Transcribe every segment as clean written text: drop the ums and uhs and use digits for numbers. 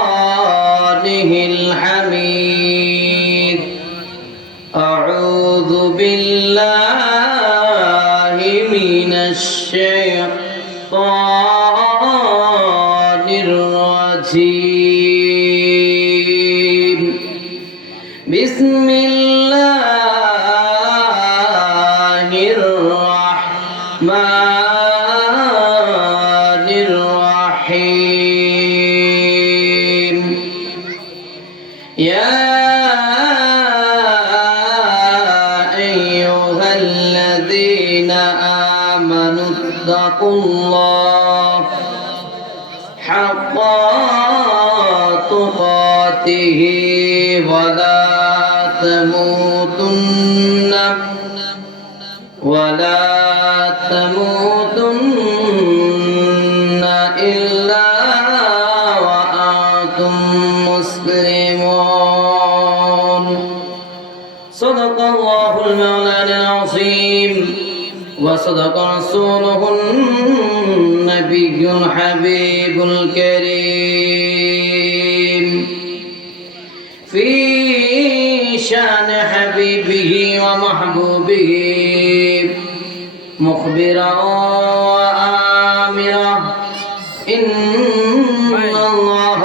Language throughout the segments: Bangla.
والفرقانه الحميد أعوذ بالله من الشيطان الرجيم بسم الله الرحمن الرحيم يا أيها الذين آمنوا اتقوا الله حق تقاته ولا تموتن إلا وأنتم مسلمون صدق الله المولى العظيم وصدق رسوله النبي الحبيب الكريم في شان حبيبه ومحبوبه مخبرا وآمرا إن الله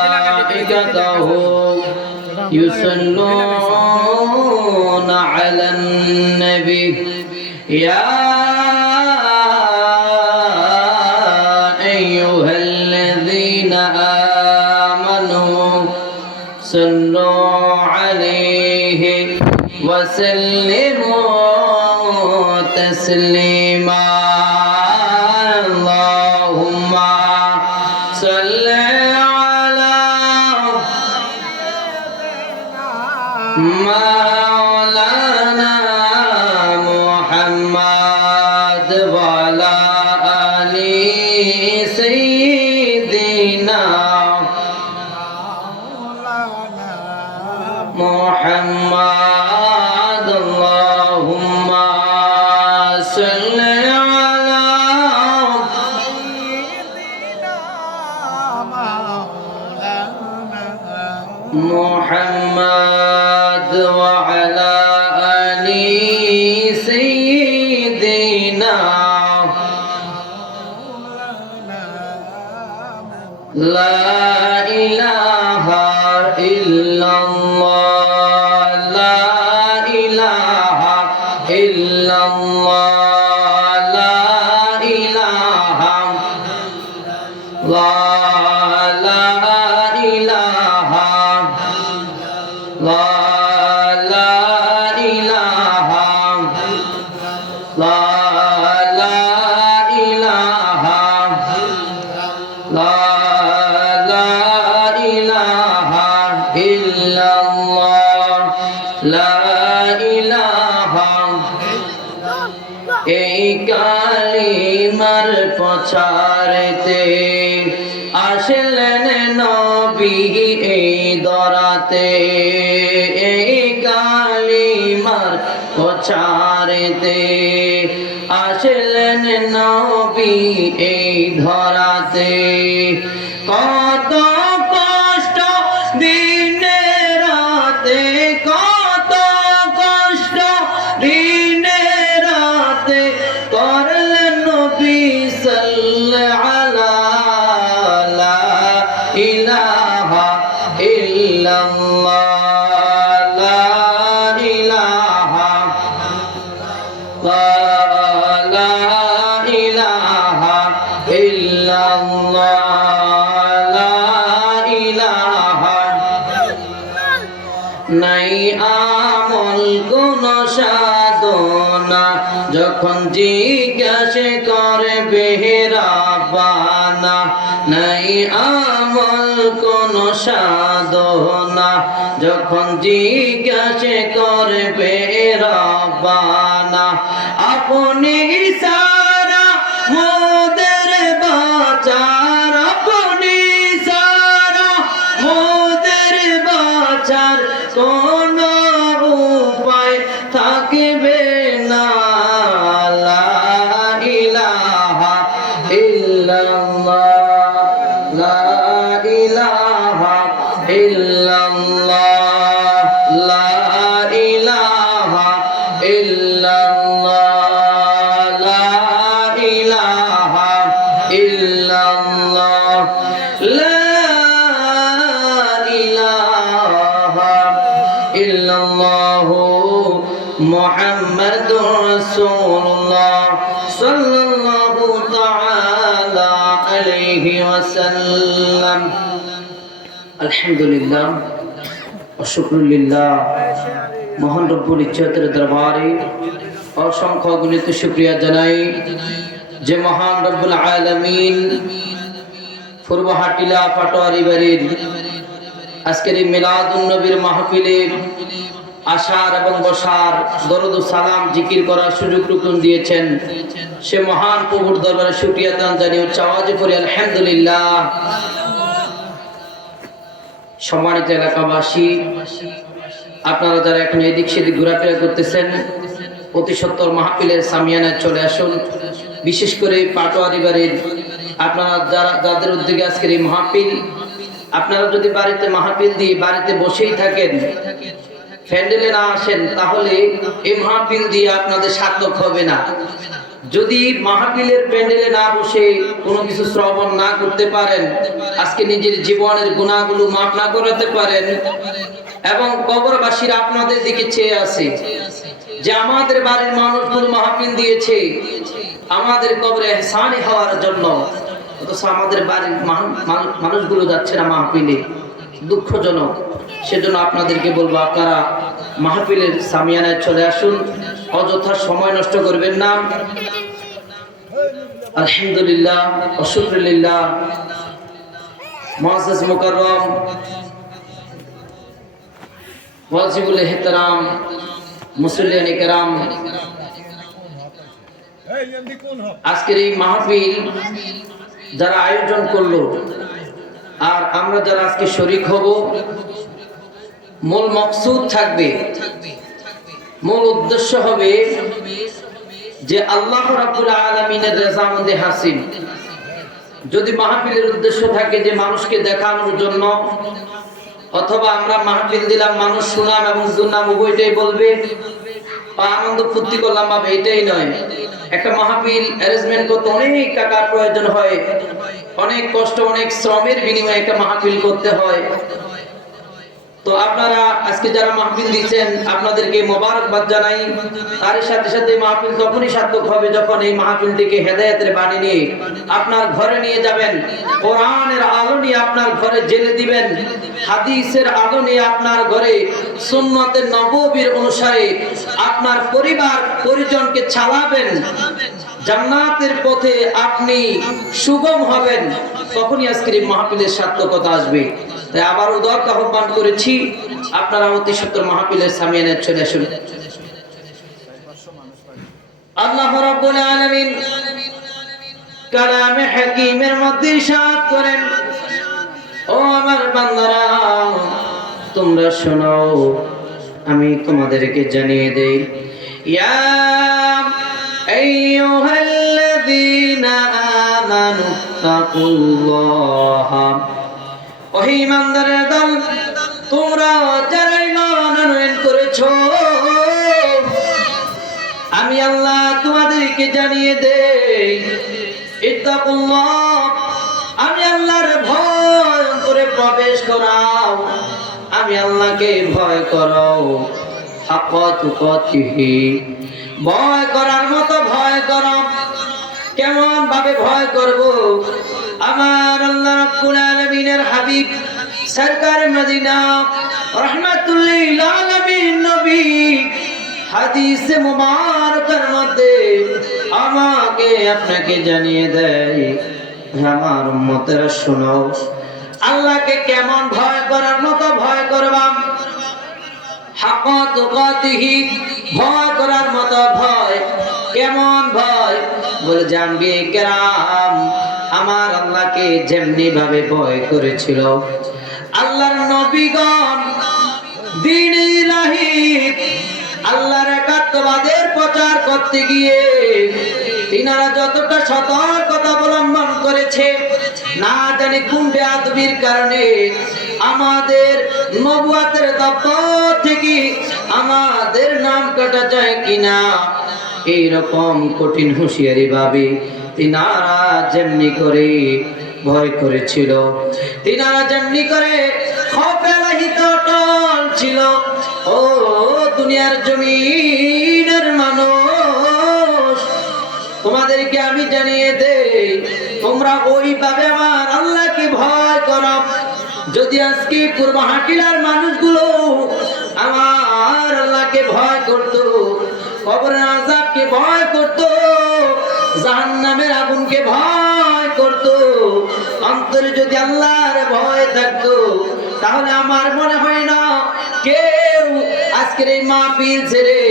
وملائكته يصلون على النبي يا أيها الذين آمنوا صلوا عليه وسلموا تسليما اللهم صل على مولانا محمد وعلى آل سيدنا محمد اللهم صل على محمد وعلى آل سيدنا لا إله إلا الله لا إله إلا الله لا إله لا إله لا إله لا إله لا إله إلا الله لا إله এই কালিমার প্রচারেতে আসলেন নবী এই দরাতে এই কালিমার প্রচারেতে আসলেন নবী এই ধরাতে কত কষ্ট দিনে রাতে কত কষ্ট দিনে রাতে করলেন নবী সাল্লাল্লাহু আলা লা ইলাহা ইল্লাল্লাহ লা ইলাহা লা ইলাহা ইল্লাল্লাহ লা ইলাহা নাই আমল কোন সাধনা যখন জিজ্ঞাসা করবে রাব্বানা নাই আমল কোন সাধনা যখন জিজ্ঞাসা করবে রাব্বানা আপনি সারা মোদের বাঁচার আপনি সারা মোদের বাঁচার কোন উপায় থাকবে না লা الله صلى الله تعالى عليه وسلم الحمد لله والشكر لله মহান রব্বুল ইজ্জতের দরবারে অসংখ্য অগণিত শুকরিয়া জানাই যে মহান রব্বুল আলামিন ফুরবাহাটিলা পাটোয়ারি বাড়ির আজকের এই মিলাদুন নবীর মাহফিলে আসার এবং বসার দরুদ ও সালাম জিকির করার সুযোগটুকু দিয়েছেন সে মহান প্রভুর দরবারে শুকরিয়া দান জানিয়ে চাওয়াজ করি আলহামদুলিল্লাহ। সম্মানিত এলাকাবাসী, আপনারা যারা এখন এদিক সেদিক ঘোরাফেরা করতেছেন অতি সত্তর মাহফিলের সামিয়ানায় চলে আসুন। বিশেষ করে পাটোয়ারি বাড়ির আপনারা যাদের উদ্যোগে আজকের এই মাহফিল, আপনারা যদি বাড়িতে মাহফিল দিয়ে বাড়িতে বসেই থাকেন, প্যান্ডেলে না আসেন, তাহলে এই মাহফিল দিয়ে আপনাদের সার্থক হবে না। যদি মাহফিলের প্যান্ডেলে না বসে কোনো কিছু শ্রবণ না করতে পারেন, আজকে নিজের জীবনের গুনাহগুলো মাফ না করাতে পারেন, এবং কবরবাসীরা আপনাদের দিকে চেয়ে আছে যে আমাদের বাড়ির মানুষগুলো মাহফিল দিয়েছে আমাদের কবরে ইহসানি হওয়ার জন্য, অথচ আমাদের বাড়ির মানুষগুলো যাচ্ছে না মাহফিলে, দুঃখজনক। সেজন্য আপনাদেরকে বলবো, আপনারা মাহফিলের সামিয়ানায় চলে আসুন, অযথা সময় নষ্ট করবেন না। আলহামদুলিল্লাহ ওয়া শুকরুলিল্লাহ। মুআজ্জাজ মুকাররম ওয়াজিবুল ইহতিরাম মুসল্লিয়ান কিরাম, আজকের এই মাহফিল যারা আয়োজন করলো আর আমরা যারা আজকে শরীক হব, মূল মকসুদ থাকবে, মূল উদ্দেশ্য হবে যে আল্লাহ রাব্বুল আলামিনের রেজামন্দে হাসিল। যদি মাহফিলের উদ্দেশ্য থাকে যে মানুষকে দেখানোর জন্য, অথবা আমরা মাহফিল দিলাম মানুষ শুনাম এবং দুর্নাম উভয়টাই বলবে বা আনন্দ ফুর্তি করলাম, বা এটাই নয়। একটা মাহফিল অ্যারেঞ্জমেন্ট করতে অনেক টাকার প্রয়োজন হয়, অনেক কষ্ট অনেক শ্রমের বিনিময়ে একটা মাহফিল করতে হয়। তো আপনারা আজকে যারা মাহফিল দিচ্ছেন আপনাদেরকে মোবারকবাদ জানাই। তার সাথে সাথে মাহফিল তখনই সার্থক হবে যখন এই মাহফিলটিকে হেদায়েতের বাণী নিয়ে আপনার ঘরে নিয়ে যাবেন, কোরআনের আলো নিয়ে আপনার ঘরে জেলে দিবেন, হাদিসের আলো নিয়ে আপনার ঘরে সুন্নতের নববীর অনুসারে আপনার পরিবার পরিজনকে চালাবেন, জান্নাতের পথে আপনি সুগম হবেন, তখনই আজকের এই মাহফিলের সার্থকতা আসবে। তাই আবার উদাত্ত আহ্বান করেছি, আপনারা অতি সত্তর মাহফিলের সামিয়ানায় চলে আসুন। আল্লাহ রাব্বুল আলামিন কালামে হাকীমের মধ্যে ইরশাদ করেন, ও আমার বান্দারা তোমরা শোনো, আমি তোমাদেরকে জানিয়ে দেই, ইয়া আইয়ুহাল্লাযীনা আমানু তাকুল্লাহ, ও ঈমানদারের দল, তোমরা যারা ঈমান আনয়ন করেছো, আমি আল্লাহ তোমাদেরকে জানিয়ে দেই, ইত্তাকুল্লাহ, আমি আল্লাহর ভয় করে প্রবেশ করাও, আমি আল্লাহকে ভয় করো, হাক্কা তুকাতিহি, ভয় করার মতো ভয় করো। কেমন ভাবে ভয় করব? আমার আল্লাহ রাব্বুল আলামিনের হাবিব সরকার মদিনা রাহমাতুল লিল আলামিন নবী হাদিসে মুবারকের মধ্যে আমাকে আপনাকে জানিয়ে দেয়, আমার উম্মতেরা শোনো, আল্লাহকে কেমন ভয় করার মতো ভয় করবা, হাক্কা তুকাতিহি, ভয় করার মতো ভয়। কেমন ভয়? বলে জানবি কেরাম আমার আল্লাহকে যেমনি ভাবে ভয় করেছিল আল্লাহর নবীগণ দ্বীন ইলাহি আল্লাহর একাত্মবাদের প্রচার করতে গিয়ে তিনারা যতটা সতর্কতা অবলম্বন করেছে, না জানি কোন বেয়াদবির কারণে আমাদের নবুয়তের দপ্তর থেকে আমাদের নাম কাটা যায় কিনা, এইরকম কঠিন হুঁশিয়ারি ভাবে তিনারা যেমনি করে ভয় করেছিল, তিনারা যেমনি করে খৌফে লাহিত অটল ছিল। ও দুনিয়ার জমিনের মানুষ, তোমাদেরকে আমি জানিয়ে দেই, তোমরা ওইভাবে আমার আল্লাহকে ভয় করো। যদি আজকে পূর্বহাটিলার মানুষগুলো আমার আল্লাহকে ভয় করত, কবরের আযাবকে ভয় করত, জাহান্নামের আগুনকে ভয় করত, অন্তরে যদি আল্লাহর ভয় থাকতো, তাহলে আমার মনে হয় না কেউ আজকের এই মাহফিল ছেড়ে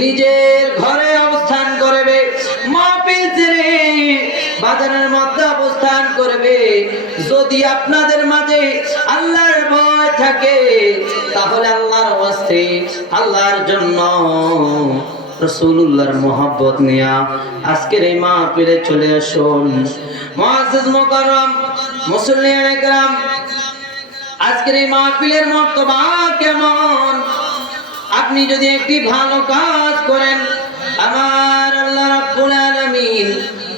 নিজের ঘরে অবস্থান করবে, মাহফিল ছেড়ে বাজারের মধ্যে অবস্থান করবে। যদি আপনাদের মাঝে আল্লাহর ভয় থাকে, তাহলে আল্লাহর ওয়াস্তে, আল্লাহর জন্য, রাসূলুল্লাহর মহব্বত নিয়া আজকের এই মাহফিলে চলে আসুন। মুআজ্জিজ মুকাররম মুসল্লিয়ানে কেরাম, আজকের এই মাহফিলের মর্তবা কেমন? আপনি যদি একটি ভালো কাজ করেন, আমার আল্লাহ রাব্বুল আলামিন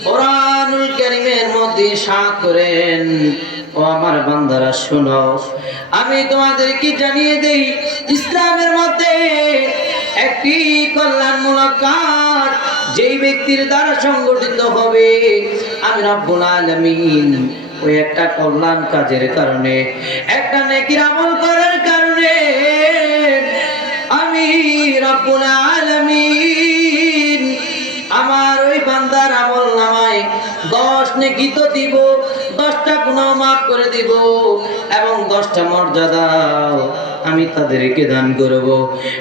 কোরআনুল কারীমের মধ্যে ইরশাদ করেন, ও আমার বান্দারা শোনো, আমি তোমাদেরকে জানিয়ে দেই, ইসলামের মধ্যে একটি কল্যাণমূলক কাজ যেই ব্যক্তির দ্বারা সংগঠিত হবে, আমি রাব্বুল আলামিন ওই একটা কল্যাণ কাজের কারণে, একটা নেকির আমল করার কারণে আমি রাব্বুল আলামিন আমার ওই বান্দার আমল নামায় 10 নেকি তো দিব, 10টা গুনাহ মাফ করে দিব, এবং 10টা মর্যাদা আমি তাদেরকে দান করব।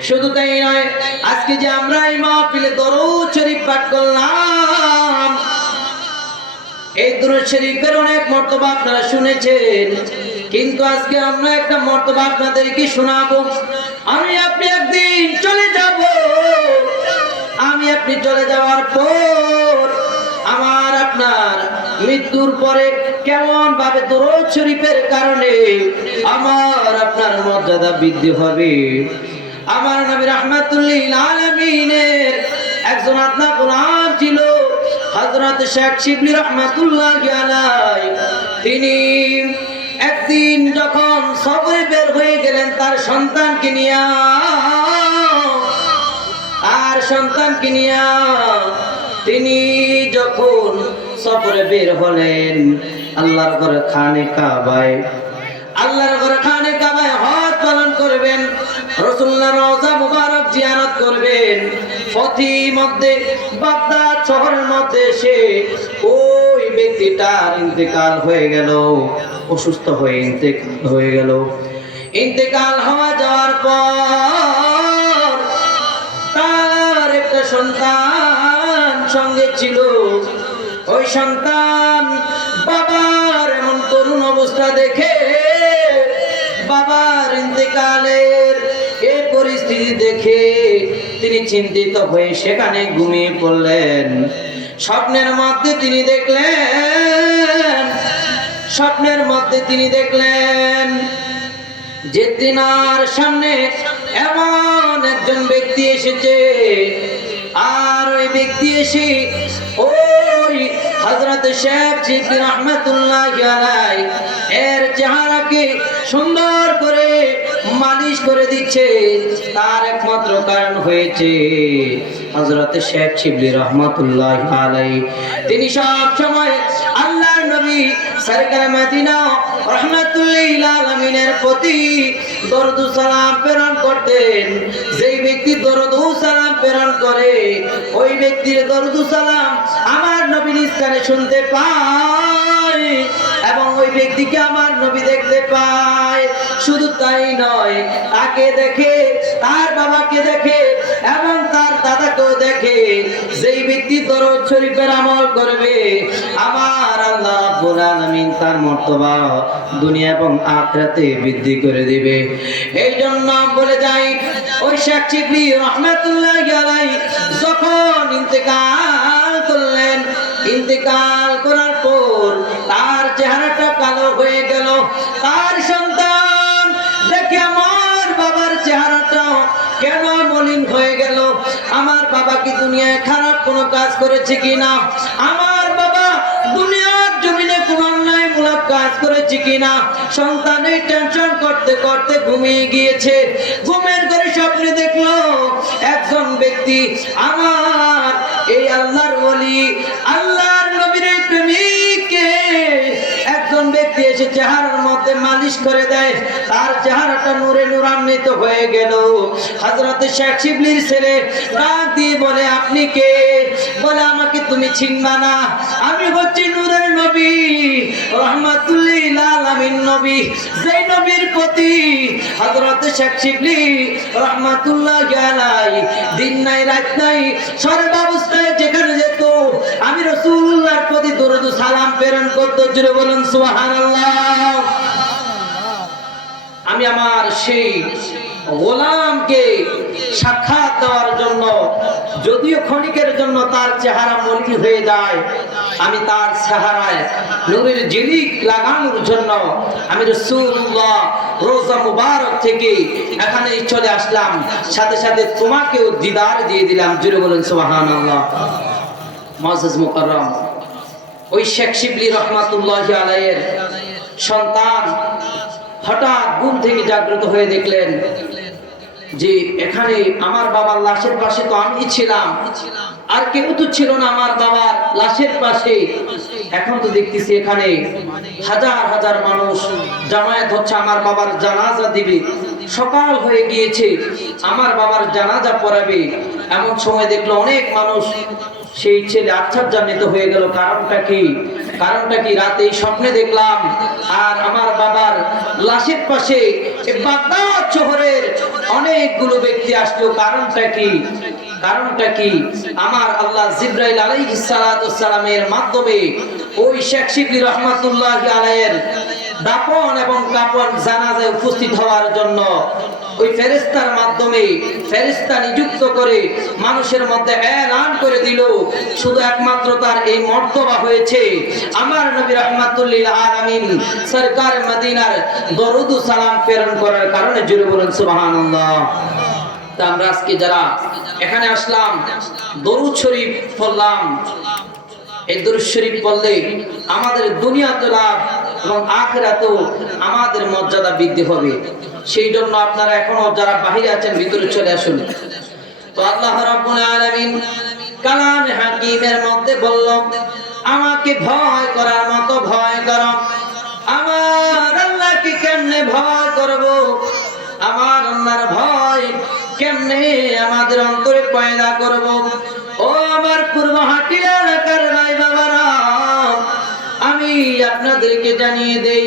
শুধু তাই নয়, আজকে যে আমরা এই মাহফিলে দরুদ শরীফ পাঠ করলাম, এই দরুদ শরীফের অনেক মর্তবা আপনারা শুনেছেন, কিন্তু আজকে আমরা একটা মর্তবা আপনাদেরকে শোনাবো। আমি আপনি একদিন চলে যাব, আমি আপনি চলে যাওয়ার পর আমার আপনার মৃত্যুর পরে কেমন ভাবে দরুদ শরীফের কারণে আমার আপনার মর্যাদা বৃদ্ধি হবে। আমার নবী রাহমাতুল লিল আলামিনের একজন আত্মা গোলাম ছিল, হযরত শেখ শিবলি রাহমাতুল্লাহি আলাইহি। তিনি একদিন যখন সফরে বের হয়ে গেলেন তার সন্তানকে নিয়ে, তিনি যখন সফরে বের হলেন, আল্লাহর ঘরে খানে কাবায় হজ পালন করবেন, রাসূলুল্লাহর রওজা মুবারক জিয়ারত করবেন। পথি মধ্যে বাগদাদ শহরের মধ্যে এসে ওই ব্যক্তিটার ইন্তেকাল হয়ে গেল, অসুস্থ হয়ে ইন্তেকাল হয়ে গেল। ইন্তেকাল হওয়া যাওয়ার পর তার একটা সন্তান সঙ্গে ছিল। ওই সন্তান বাবার এমন করুণ অবস্থা দেখে, বাবার ইন্তেকালের এই পরিস্থিতি দেখে তিনি চিন্তিত হয়ে সেখানে ঘুমিয়ে পড়লেন। স্বপ্নের মধ্যে তিনি দেখলেন যে তিনার সামনে এমন একজন ব্যক্তি এসেছে, আর ওই ব্যক্তি এসে ওই হযরত শেখ শিবলি রাহমাতুল্লাহি আলাইহি এর চেহারাকে সুন্দর করে মালিশ করে দিচ্ছে। তার একমাত্র কারণ হয়েছে হযরত শেখ শিবলি রাহমাতুল্লাহি আলাইহি তিনি সব সময় আল্লাহর নবী সরকার মদিনা রাহমাতুল লিল আলামিনের প্রতি দরুদ ও সালাম প্রেরণ করতেন। যেই ব্যক্তি দরুদ ও সালাম প্রেরণ করে, ওই ব্যক্তির দরুদ ও সালাম আমার নবীর স্থানে শুনতে পায়, এবং ওই ব্যক্তিকে আমার নবী দেখতে পায়। শুধু তাই নয়, তাকে দেখে, তার বাবাকে দেখে, এবং তার দাদাকেও দেখে। যেই ব্যক্তি দরুদ শরীফের আমল করবে, আমার আল্লাহ রাব্বুল আলামিন তার মর্তবা দুনিয়া এবং আখিরাতে বৃদ্ধি করে দিবে। এই জন্য বলে যাই, ওই শেখ শিবলি রাহমাতুল্লাহি আলাইহি যখন ইন্তেকাল করলেন, ইন্তেকাল করার পর তার চেহারাটা কালো হয়ে গেল। তার সন্তান দেখে, আমার বাবার চেহারাটা কেন মলিন হয়ে গেল? আমার বাবা কি দুনিয়ায় খারাপ কোনো কাজ করেছে কিনা? আমার বাবা দুনিয়ার জমিনে কোনো অন্যায়মূলক কাজ করেছে কিনা? সন্তানের টেনশন করতে করতে ঘুমিয়ে গিয়েছে। ঘুমের ঘরে স্বপ্নে দেখলো একজন ব্যক্তি আমার এই আল্লাহর ওলি এসে চেহারার মধ্যে মালিশ করে দেয়, তার চেহারাটা নূরে নূরান্বিত হয়ে গেল। হযরত শেখ শিবলির ছেলে ডাক দিয়ে বলে, আপনি কে? বলে, আমাকে তুমি চিনবা না, আমি হচ্ছি নূরের নবী, রাহমাতুল লিল আলামিন নবী, যেই নবীর প্রতি হযরত শেখ শিবলি রাহমাতুল্লাহি আলাইহি দিন নাই রাত নাই সর্বাবস্থায় যেখানে যেত আমি রাসূলুল্লাহর প্রতি দরুদ ও সালাম প্রেরণ করত। জোরে বলুন সুবহানাল্লাহ। আমি আমার সেই গোলামকে সাক্ষাৎ দেওয়ার জন্য, যদিও ক্ষণিকের জন্য তার চেহারা মলিন হয়ে যায়, আমি তার চেহারায় নূরের ঝিলিক লাগানোর জন্য আমি রাসূলুল্লাহ রোজা মুবারক থেকে এখানে চলে আসলাম, সাথে সাথে তোমাকেও দিদার দিয়ে দিলাম। জোরে বলেন সুবহানাল্লাহ। মুআজ্জাজ মুকাররম, ওই শেখ শিবলি রাহমাতুল্লাহি আলাইহির সন্তান হঠাৎ ঘুম থেকে জাগ্রত হয়ে দেখলেন যে এখানে আমার বাবার লাশের পাশে তো আমি ছিলাম, আর কেউ তো ছিল না আমার বাবার লাশের পাশে। এখন তো দেখতেছি এখানে হাজার হাজার মানুষ জামায়াত হচ্ছে আমার বাবার জানাজা দিবে। সকাল হয়ে গিয়েছে, আমার বাবার জানাজা পড়াবে, এমন সময় দেখলো অনেক মানুষ। সেই ছেলে আশ্চর্যান্বিত হয়ে গেল, কারণটা কি? কারণটা কি? রাতে স্বপ্নে দেখলাম আর আমার বাবার লাশের পাশে বাগদাদ শহরের অনেকগুলো ব্যক্তি আসলো। কারণটা কি? কারণটা কি? আমার আল্লাহ জিবরাইল আলাইহিস সালাতু ওয়াস সালামের মাধ্যমে ওই শেখ শিবলি রাহমাতুল্লাহি আলাইহির দাফন এবং কাফন জানাজায় উপস্থিত হওয়ার জন্য ওই ফেরেশতার মাধ্যমে ফেরেশতা নিযুক্ত করে মানুষের মধ্যে এলান করে দিল, শুধু একমাত্র তার এই মর্তবা হয়েছে আমার নবী রাহমাতুল লিল আলামিন সরকার মদিনার দরুদ ও সালাম প্রেরণ করার কারণে। জোরে বলুন সুবহানাল্লাহ। তা আমরা আজকে যারা এখানে আসলাম, দরুদ শরীফ পড়লাম। এই দরুদ শরীফ পড়লে আমাদের দুনিয়াতে লাভ এবং আখিরাতেও আমাদের মর্যাদা বৃদ্ধি হবে। সেই জন্য আপনারা এখনো যারা বাহিরে আছেন ভিতরে চলে আসুন। তো আল্লাহ রাব্বুল আলামিন কালামে হাকিমের মধ্যে বলল, আমাকে ভয় করার মতো ভয় করো। আমার আল্লাহকে কেমনে ভয় করব? আমার আল্লাহর ভয় কেমনে আমাদের অন্তরে পয়দা করব? ও আমার পূর্বহাটি এলাকার ভাই বাবারা, আমি আপনাদেরকে জানিয়ে দেই,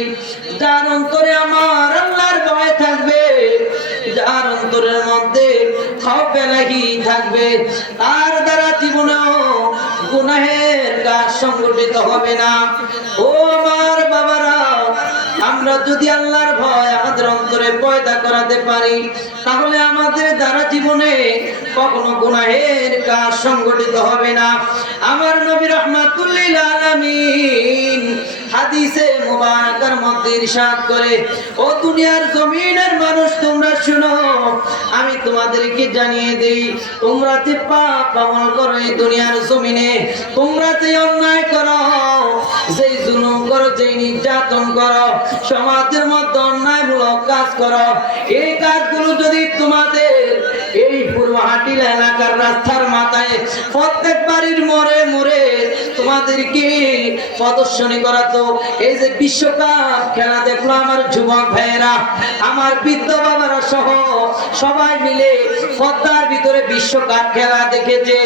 যার অন্তরে আমার আল্লাহর ভয় থাকবে, যার অন্তরের মধ্যে খাওফ এলাহি থাকবে, তার দ্বারা জীবনেও গুনাহের কাজ সংগঠিত হবে না। ও আমার বাবারা, আমরা যদি আল্লাহর ভয় আমাদের অন্তরে পয়দা করাতে পারি, তাহলে আমাদের দ্বারা জীবনে কখনো গুনাহের কাজ সংগঠিত হবে না। আমার নবী রাহমাতুল লিল আলামিন হাদিসে মুবারাকার মধ্যে ইরশাদ করে, ও দুনিয়ার জমিনের মানুষ তোমরা শুনো, আমি তোমাদেরকে জানিয়ে দেই, তোমরা যে পাপ আমল করো এই দুনিয়ার জমিনে, তোমরা যে অন্যায় করো, যেই জুলুম করো, যেই নির্যাতন করো, সমাজের মধ্যে অন্যায়মূলক কাজ করো, এই কাজগুলো যদি তোমাদের এই পূর্বহাটি এলাকার রাস্তার মাথায় প্রত্যেক বাড়ির মোড়ে মোড়ে তোমাদেরকে প্রদর্শনী করাতো, এই যে বিশ্বকাপ খেলা দেখলো আমার যুবক ভাইয়েরা, আমার বৃদ্ধ বাবারা সহ সবাই মিলে পদ্মার ভিতরে বিশ্বকাপ খেলা দেখেছে,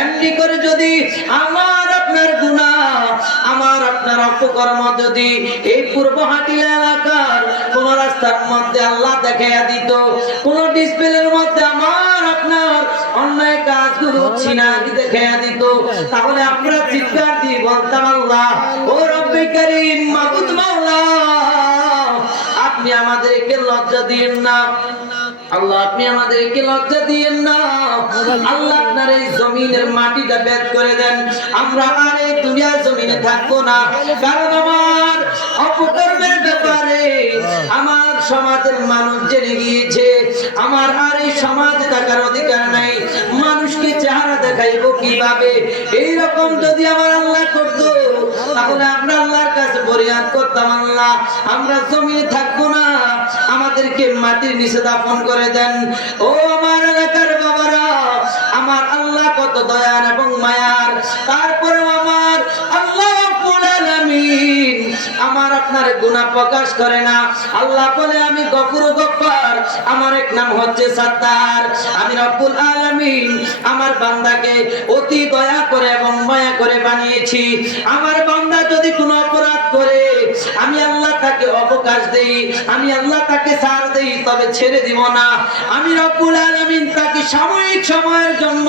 এমনি করে যদি আমার আপনার গুনাহ, আমার আপনার অপকর্ম যদি এই পূর্বহাটি এলাকার কোন রাস্তার মধ্যে আল্লাহ দেখাইয়া দিত, কোন ডিসপ্লের মধ্যে আমার আপনার অন্যায় কাজগুলো ছিনাকি দেখাইয়া দিত, তাহলে আমরা চিৎকার দিয়ে বলতাম, আল্লাহ ও রব্বে কারীম, মাবুদ মাওলা, আপনি আমাদেরকে লজ্জা দিয়েন না, আল্লাহ আপনি আমাদেরকে লজ্জা দিয়েন না, আল্লাহ আপনার এই জমিনের মাটিটা বেদ করে দেন, আমরা আর এই দুনিয়ার জমিনে থাকবো না। কারণ আমার অপকর্মের ব্যাপারে আমার সমাজের মানুষ জেনে গিয়েছে, আমার আর এই সমাজে থাকার অধিকার নাই, মানুষকে চেহারা দেখাইবো কিভাবে? এইরকম যদি আমার আল্লাহ করতো, তাহলে আমরা আল্লাহর কাছে ফরিয়াদ করতাম, আল্লাহ আমরা জমিনে থাকবো না, আমাদেরকে মাটির নিচে দাফন করে দেন। ও আমার এলাকার বাবারা, আমার আল্লাহ কত দয়ার এবং মায়ার, তারপরে আমার আল্লাহ রাব্বুল আলামিন আমার আপনার গুনাহ প্রকাশ করে না। আল্লাহ বলে আমি গফুর গফফার, আমার এক নাম হচ্ছে সাত্তার। আমি রব্বুল আলামিন আমার বান্দাকে অতি দয়া করে এবং মায়া করে বানিয়েছি। আমার বান্দা যদি কোনো অপরাধ করে আমি আল্লাহ তাকে অবকাশ দেই, আমি আল্লাহ তাকে ছাড় দেই, তবে ছেড়ে দিব না। আমি রব্বুল আলামিন তাকে সাময়িক সময়ের জন্য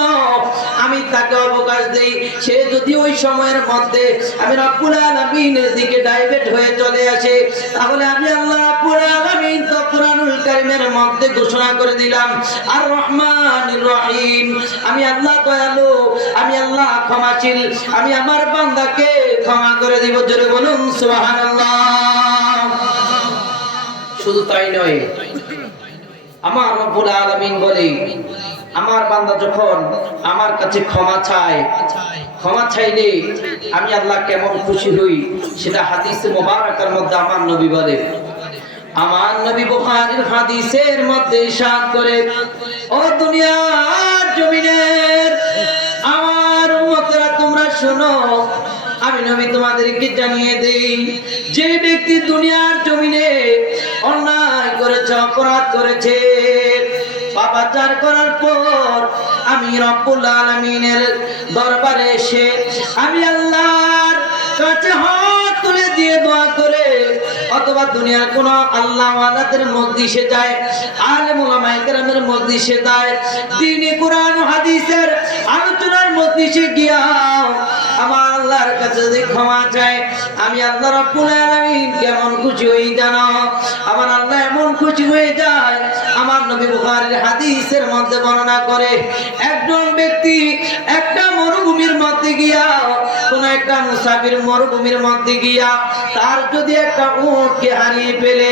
আমি তাকে অবকাশ দেই। সে যদি ওই সময়ের মধ্যে আমি রব্বুল আলামিনের দিকে ডাইভার্ট হয়ে চলে আসে, তাহলে আমি আল্লাহ রব্বুল আলামিন তো কুরআনুল কারীমের মধ্যে ঘোষণা করে দিলাম আর রহমানির রহিম, আমি আল্লাহ দয়ালু, আমি আল্লাহ ক্ষমাশীল, আমি আমার বান্দাকে ক্ষমা করে দিব। জোরে বলুন সুবহানাল্লাহ। শুধু তাই নয়, আমার রব্বুল আলামিন বলে আমার বান্দা যখন আমার কাছে ক্ষমা চায়, ক্ষমা চাইলে আমি আল্লাহ কেমন খুশি হই সেটা হাদিসে মুবারাকার মধ্যে আমার নবী বলে। আমার নবী বুখারীর হাদিসের মধ্যে ইরশাদ করে, ও দুনিয়ার জমিনের আমার উম্মতরা তোমরা শোনো, আমি নবী তোমাদেরকে জানিয়ে দেই, যে ব্যক্তি দুনিয়ার জমিনে অন্যায় করেছে, অপরাধ করেছে, পাপাচার করার পর আমি রব্বুল আলামিনের দরবারে এসে আমি আল্লাহর কাছে হাত তুলে দিয়ে দোয়া করে, অথবা দুনিয়ার কোন আল্লাহ ওয়ালাদের মজলিসে যায়, আলেম ওলামায়ে কেরামের মজলিসে যায়, দ্বীনি কুরআন ও হাদিসের আলোচনার মজলিসে গিয়া আমার আল্লাহর কাছে যদি ক্ষমা চায়, আমি আল্লাহ রব্বুল আলামিন কেমন খুশি হই জানো? আমার আল্লাহ এমন খুশি হয়ে যায়, আমার নবী বুখারীর হাদিসের মধ্যে বর্ণনা করে, একজন ব্যক্তি একটা মরুভূমির মধ্যে গিয়া, কোন একটা মুসাফির মরুভূমির মধ্যে গিয়া তার যদি একটা উটকে হারিয়ে ফেলে,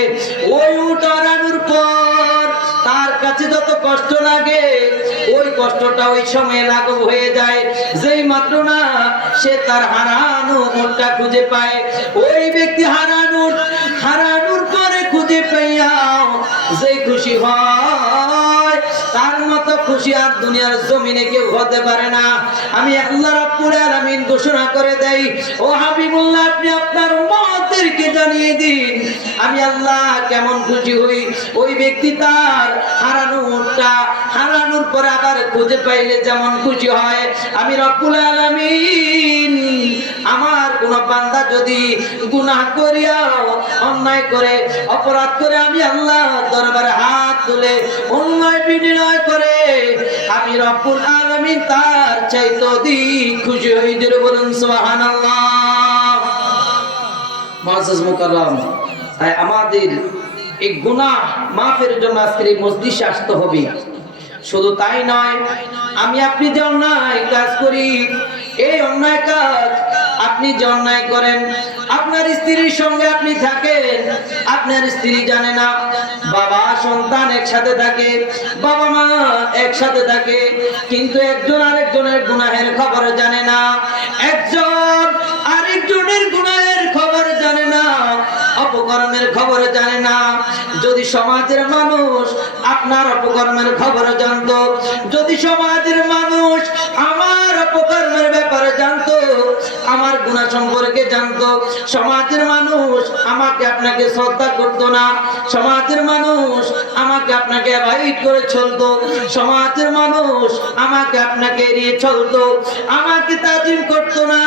ওই উট হারানোর পর তার কাছে যত কষ্ট লাগে, ওই কষ্টটা ওই সময় লাঘব হয়ে যায় যেই মাত্র না সে তার হারানো উটটা খুঁজে পায়। ওই ব্যক্তি হারানোর পরে খুঁজে পাইয়া যে খুশি হয়, তার মতো খুশি আর দুনিয়ার জমিনে কেউ হতে পারে না। আমি আল্লাহ রাব্বুল আলামিন ঘোষণা করে দেই, ও হাবিবুল্লাহ আপনি আপনার উম্মতদেরকে জানিয়ে দিন আমি আল্লাহ কেমন খুশি হই। ওই ব্যক্তি তার হারানোর পরে আবার খুঁজে পাইলে যেমন খুশি হয়, আমি রব্বুল আলামিন আমার কোন বান্দা যদি গুনাহ করিয়া অন্যায় করে অপরাধ করে আমি আল্লাহ দরবারে হাত তুলে অন্যায় বিনয় করে, আমি রব্বুল আলামিন তার চাইতে অধিক খুশি হই। জোরে বলুন সুবহানাল্লাহ। মুআজ্জাজ মুকাররম, তাই আমাদের এই গুনাহ মাফের জন্য আজকের এই মজলিসে আসতে হবে। শুধু তাই নয়, আমি আপনি যে অন্যায় কাজ করি, এই অন্যায় কাজ আপনি যে অন্যায় করেন, আপনার স্ত্রীর সঙ্গে আপনি থাকেন, আপনার স্ত্রী জানে না, বাবা সন্তান একসাথে থাকে, বাবা মা একসাথে থাকে, কিন্তু একজন আরেকজনের গুনাহের খবর জানে না, একজন আরেকজনের গুনাহের খবর জানে না, অপকর্মের খবর জানে না। যদি সমাজের মানুষ আপনার অপকর্মের খবর জানতো, যদি সমাজের মানুষ আমার অপকর্মের ব্যাপারে জানতো, আমার গুনাহ সম্পর্কে জানতো, সমাজের মানুষ আমাকে আপনাকে শ্রদ্ধা করতো না, সমাজের মানুষ আমাকে আপনাকে অ্যাভয়েড করে চলতো, সমাজের মানুষ আমাকে আপনাকে এড়িয়ে চলতো, আমাকে তাজিম করতো না,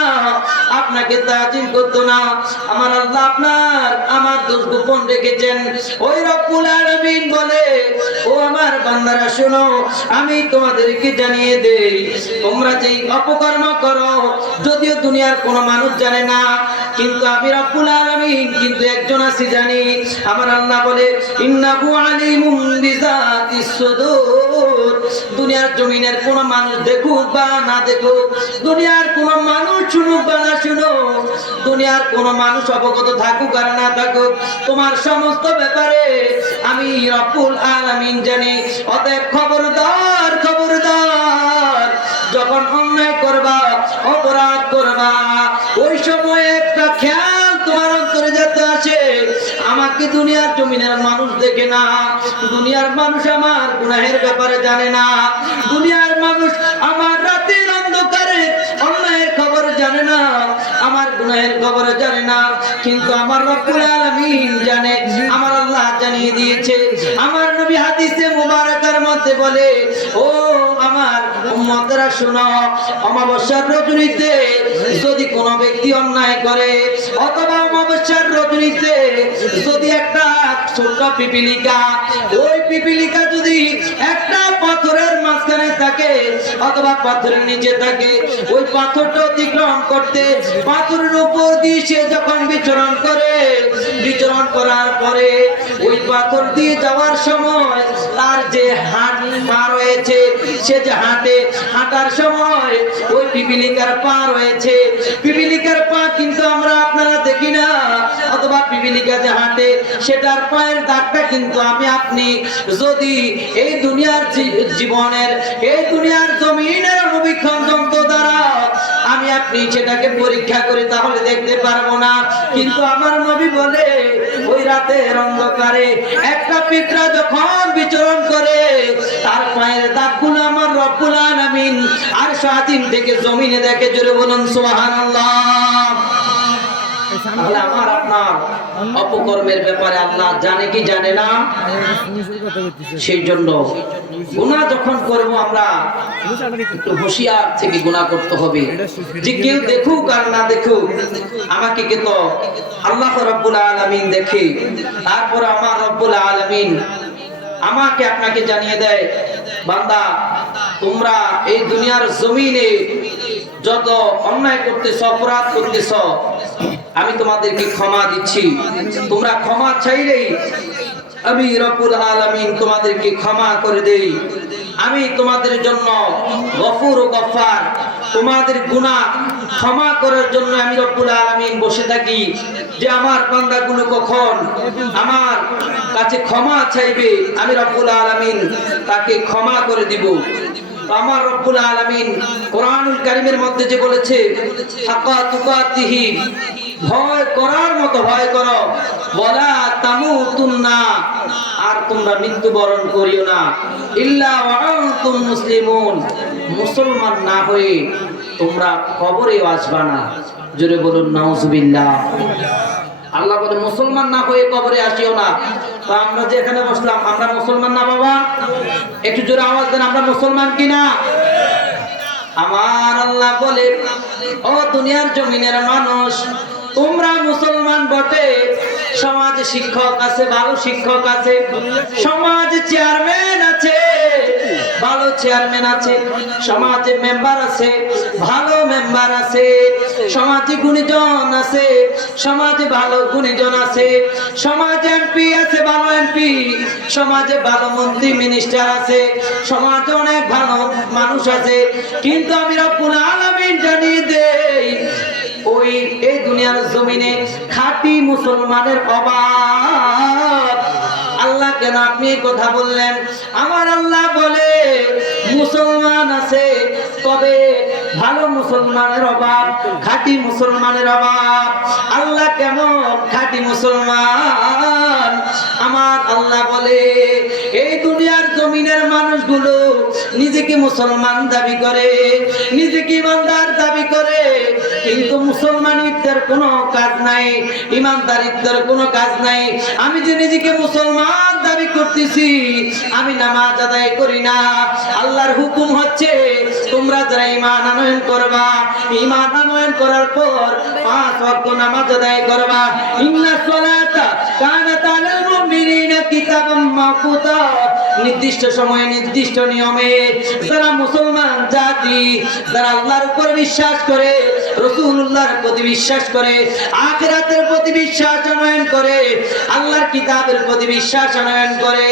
আপনাকে তাজিম করতো না। আমার আল্লাহ আমার দোষ গোপন রেখেছেন। ওই রব্বুল আলামিন বলে, ও আমার বান্দারা শোনো, আমি তোমাদেরকে জানিয়ে দেই, তোমরা যেই অপকর্ম করো, যদিও দুনিয়ার কোনো মানুষ জানে না, কিন্তু আমি রব্বুল আলামিন কিন্তু একজন আছি জানি। আমার আল্লাহ বলে, ইন্নাহু আলিমুম বিযাতিস সুদূর। দুনিয়ার জমিনের কোন মানুষ দেখুক বা না দেখুক, দুনিয়ার কোন মানুষ শুনুক বা না শুনুক, দুনিয়ার কোন মানুষ অবগত থাকুক আর না থাকুক, তোমার সমস্ত ব্যাপারে আমি রব্বুল আলামিন জানি। অতএব খবরদার, খবরদার, যখন অন্যায় করবা, অপরাধ করবা, ওই সময় একটা খেয়াল তোমার অন্তরে যেতে আসে, আমাকে দুনিয়ার জমিনের মানুষ দেখে না, দুনিয়ার মানুষ আমার গুনাহের ব্যাপারে জানে না, দুনিয়ার মানুষ আমার রাতের অন্ধকারে অন্যায়ের খবর জানে না, আমার গুনাহের সময়ের খবর জানে না, কিন্তু আমার রব্বুল আলামিন জানে, আমার আল্লাহ জানিয়ে দিয়েছে। আমার নবী হাদিসে মুবারাকার মধ্যে বলে, ও আমার উম্মতরা শোনো, অমাবস্যার রজনীতে যদি কোনো ব্যক্তি অন্যায় করে, অথবা অমাবস্যার রজনীতে যদি একটা ছোট পিপিলিকা, ওই পিপিলিকা যদি একটা পাথরের মাঝখানে থাকে অথবা পাথরের নিচে থাকে, ওই পাথরটা অতিক্রম করতে পাথরের উপর দিয়ে সে যখন বিচরণ করে, বিচরণ করার পরে ওই পাথর দিয়ে যাওয়ার সময় তার যে হাত পা রয়েছে, সে যে হাঁটার সময় ওই পিপিলিকার পা রয়েছে, পিপিলিকার পা কিন্তু আমরা আপনারা দেখি না, অথবা পিপিলিকা যে হাঁটে সেটার পায়ের দাগটা কিন্তু আমি আপনি যদি এই দুনিয়ার জীবনের, এই দুনিয়ার জমিনের অনুবীক্ষণ যন্ত্র দ্বারা আমি আপনি সেটাকে পরীক্ষা করি তাহলে দেখতে পারবো না। কিন্তু আমার নবী বলে, ওই রাতের অন্ধকারে একটা পিঁপড়া যখন বিচরণ করে তার পায়ের দাগগুলো আমার রব্বুল আলামিন আরশ আজিম থেকে জমিনে দেখে। জোরে বলুন সুবহানাল্লাহ। তাহলে আমার আপনার অপকর্মের ব্যাপারে আল্লাহ জানে কি জানে না? সেই জন্য গুনাহ যখন করব আমরা একটু হুঁশিয়ার থেকে গুনাহ করতে হবে। যে কেউ দেখুক আর না দেখুক, আমাকে কিন্তু আল্লাহ রাব্বুল আলামিন দেখে। তারপর আমার রব্বুল আলামিন আমাকে আপনাকে জানিয়ে দেয়, বান্দা তোমরা এই দুনিয়ার জমিনে যত অন্যায় করতেছ, অপরাধ করতেছ, আমি তোমাদেরকে ক্ষমা দিচ্ছি। তোমরা ক্ষমা চাইলেই আমি রব্বুল আলামিন তোমাদেরকে ক্ষমা করে দেই। আমি তোমাদের জন্য গফুর ও গফফার, তোমাদের গুনাহ ক্ষমা করার জন্য আমি রব্বুল আলামিন বসে থাকি, যে আমার বান্দাগুলো কখন আমার কাছে ক্ষমা চাইবে আমি রব্বুল আলামিন তাকে ক্ষমা করে দিব। আমার রব্বুল আলামিন কোরআনুল কারীমের মধ্যে যে বলেছে, হাক্কা তুকাতিহি, ভয় করার মতো ভয় করো, ওয়ালা তামুতুন্না, আর তোমরা মৃত্যুবরণ করিও না, ইল্লা ওয়া আনতুম মুসলিমুন, মুসলমান না হয়ে তোমরা কবরে আসবা না। জোরে বলুন নাউজুবিল্লাহ। আল্লাহ বলে মুসলমান না হয়ে কবরে আসিও না। তো আমরা যে এখানে বসলাম, আমরা মুসলমান না বাবা? একটু জোরে আওয়াজ দেন, আমরা মুসলমান কিনা? আমার আল্লাহ বলে, ও দুনিয়ার জমিনের মানুষ, তোমরা মুসলমান বটে, সমাজে শিক্ষক আছে, ভালো শিক্ষক আছে, সমাজে চেয়ারম্যান আছে, ভালো চেয়ারম্যান আছে, সমাজে মেম্বার আছে, ভালো মেম্বার আছে, সমাজে গুণীজন আছে, সমাজে ভালো গুণীজন আছে, সমাজে এমপি আছে, ভালো এমপি, সমাজে ভালো মন্ত্রী মিনিস্টার আছে, সমাজে অনেক ভালো মানুষ আছে। কিন্তু আমি রব্বুল আলামিন জানিয়ে দেই, ওই এই দুনিয়ার জমিনে খাঁটি মুসলমানের অভাব। আল্লাহ কেন আপনি এই কথা বললেন? আমার আল্লাহ বলে, মুসলমান আছে, তবে ভালো মুসলমানের অভাব, খাঁটি মুসলমানের অভাব। আল্লাহ কেমন খাঁটি মুসলমান? আমার আল্লাহ বলে, এই দুনিয়ার জমিনের মানুষগুলো নিজেকে মুসলমান দাবি করে, নিজেকে ইমানদার দাবি করে, কিন্তু মুসলমানিত্বের কোনো কাজ নাই, ইমানদারিত্বের কোনো কাজ নাই। আমি যে নিজেকে মুসলমান দাবি করতেছি, আমি নামাজ আদায় করি না। আল্লাহর হুকুম হচ্ছে তোমরা যারা ঈমান আনয়ন করবা, ঈমান আনয়ন করার পর 5 ওয়াক্ত নামাজ আদায় করবা। ইন্নাস সালাতা কানাত আলাল মুমিনিনা কিতাবাম মাওকুতা, নির্দিষ্ট সময়ে নির্দিষ্ট নিয়মে যারা মুসলমান জাতি, যারা আল্লাহর উপর বিশ্বাস করে, রাসূলুল্লাহর প্রতি বিশ্বাস করে, আখিরাতের প্রতি বিশ্বাস আনয়ন করে, আল্লাহর কিতাবের প্রতি বিশ্বাস আনয়ন করে,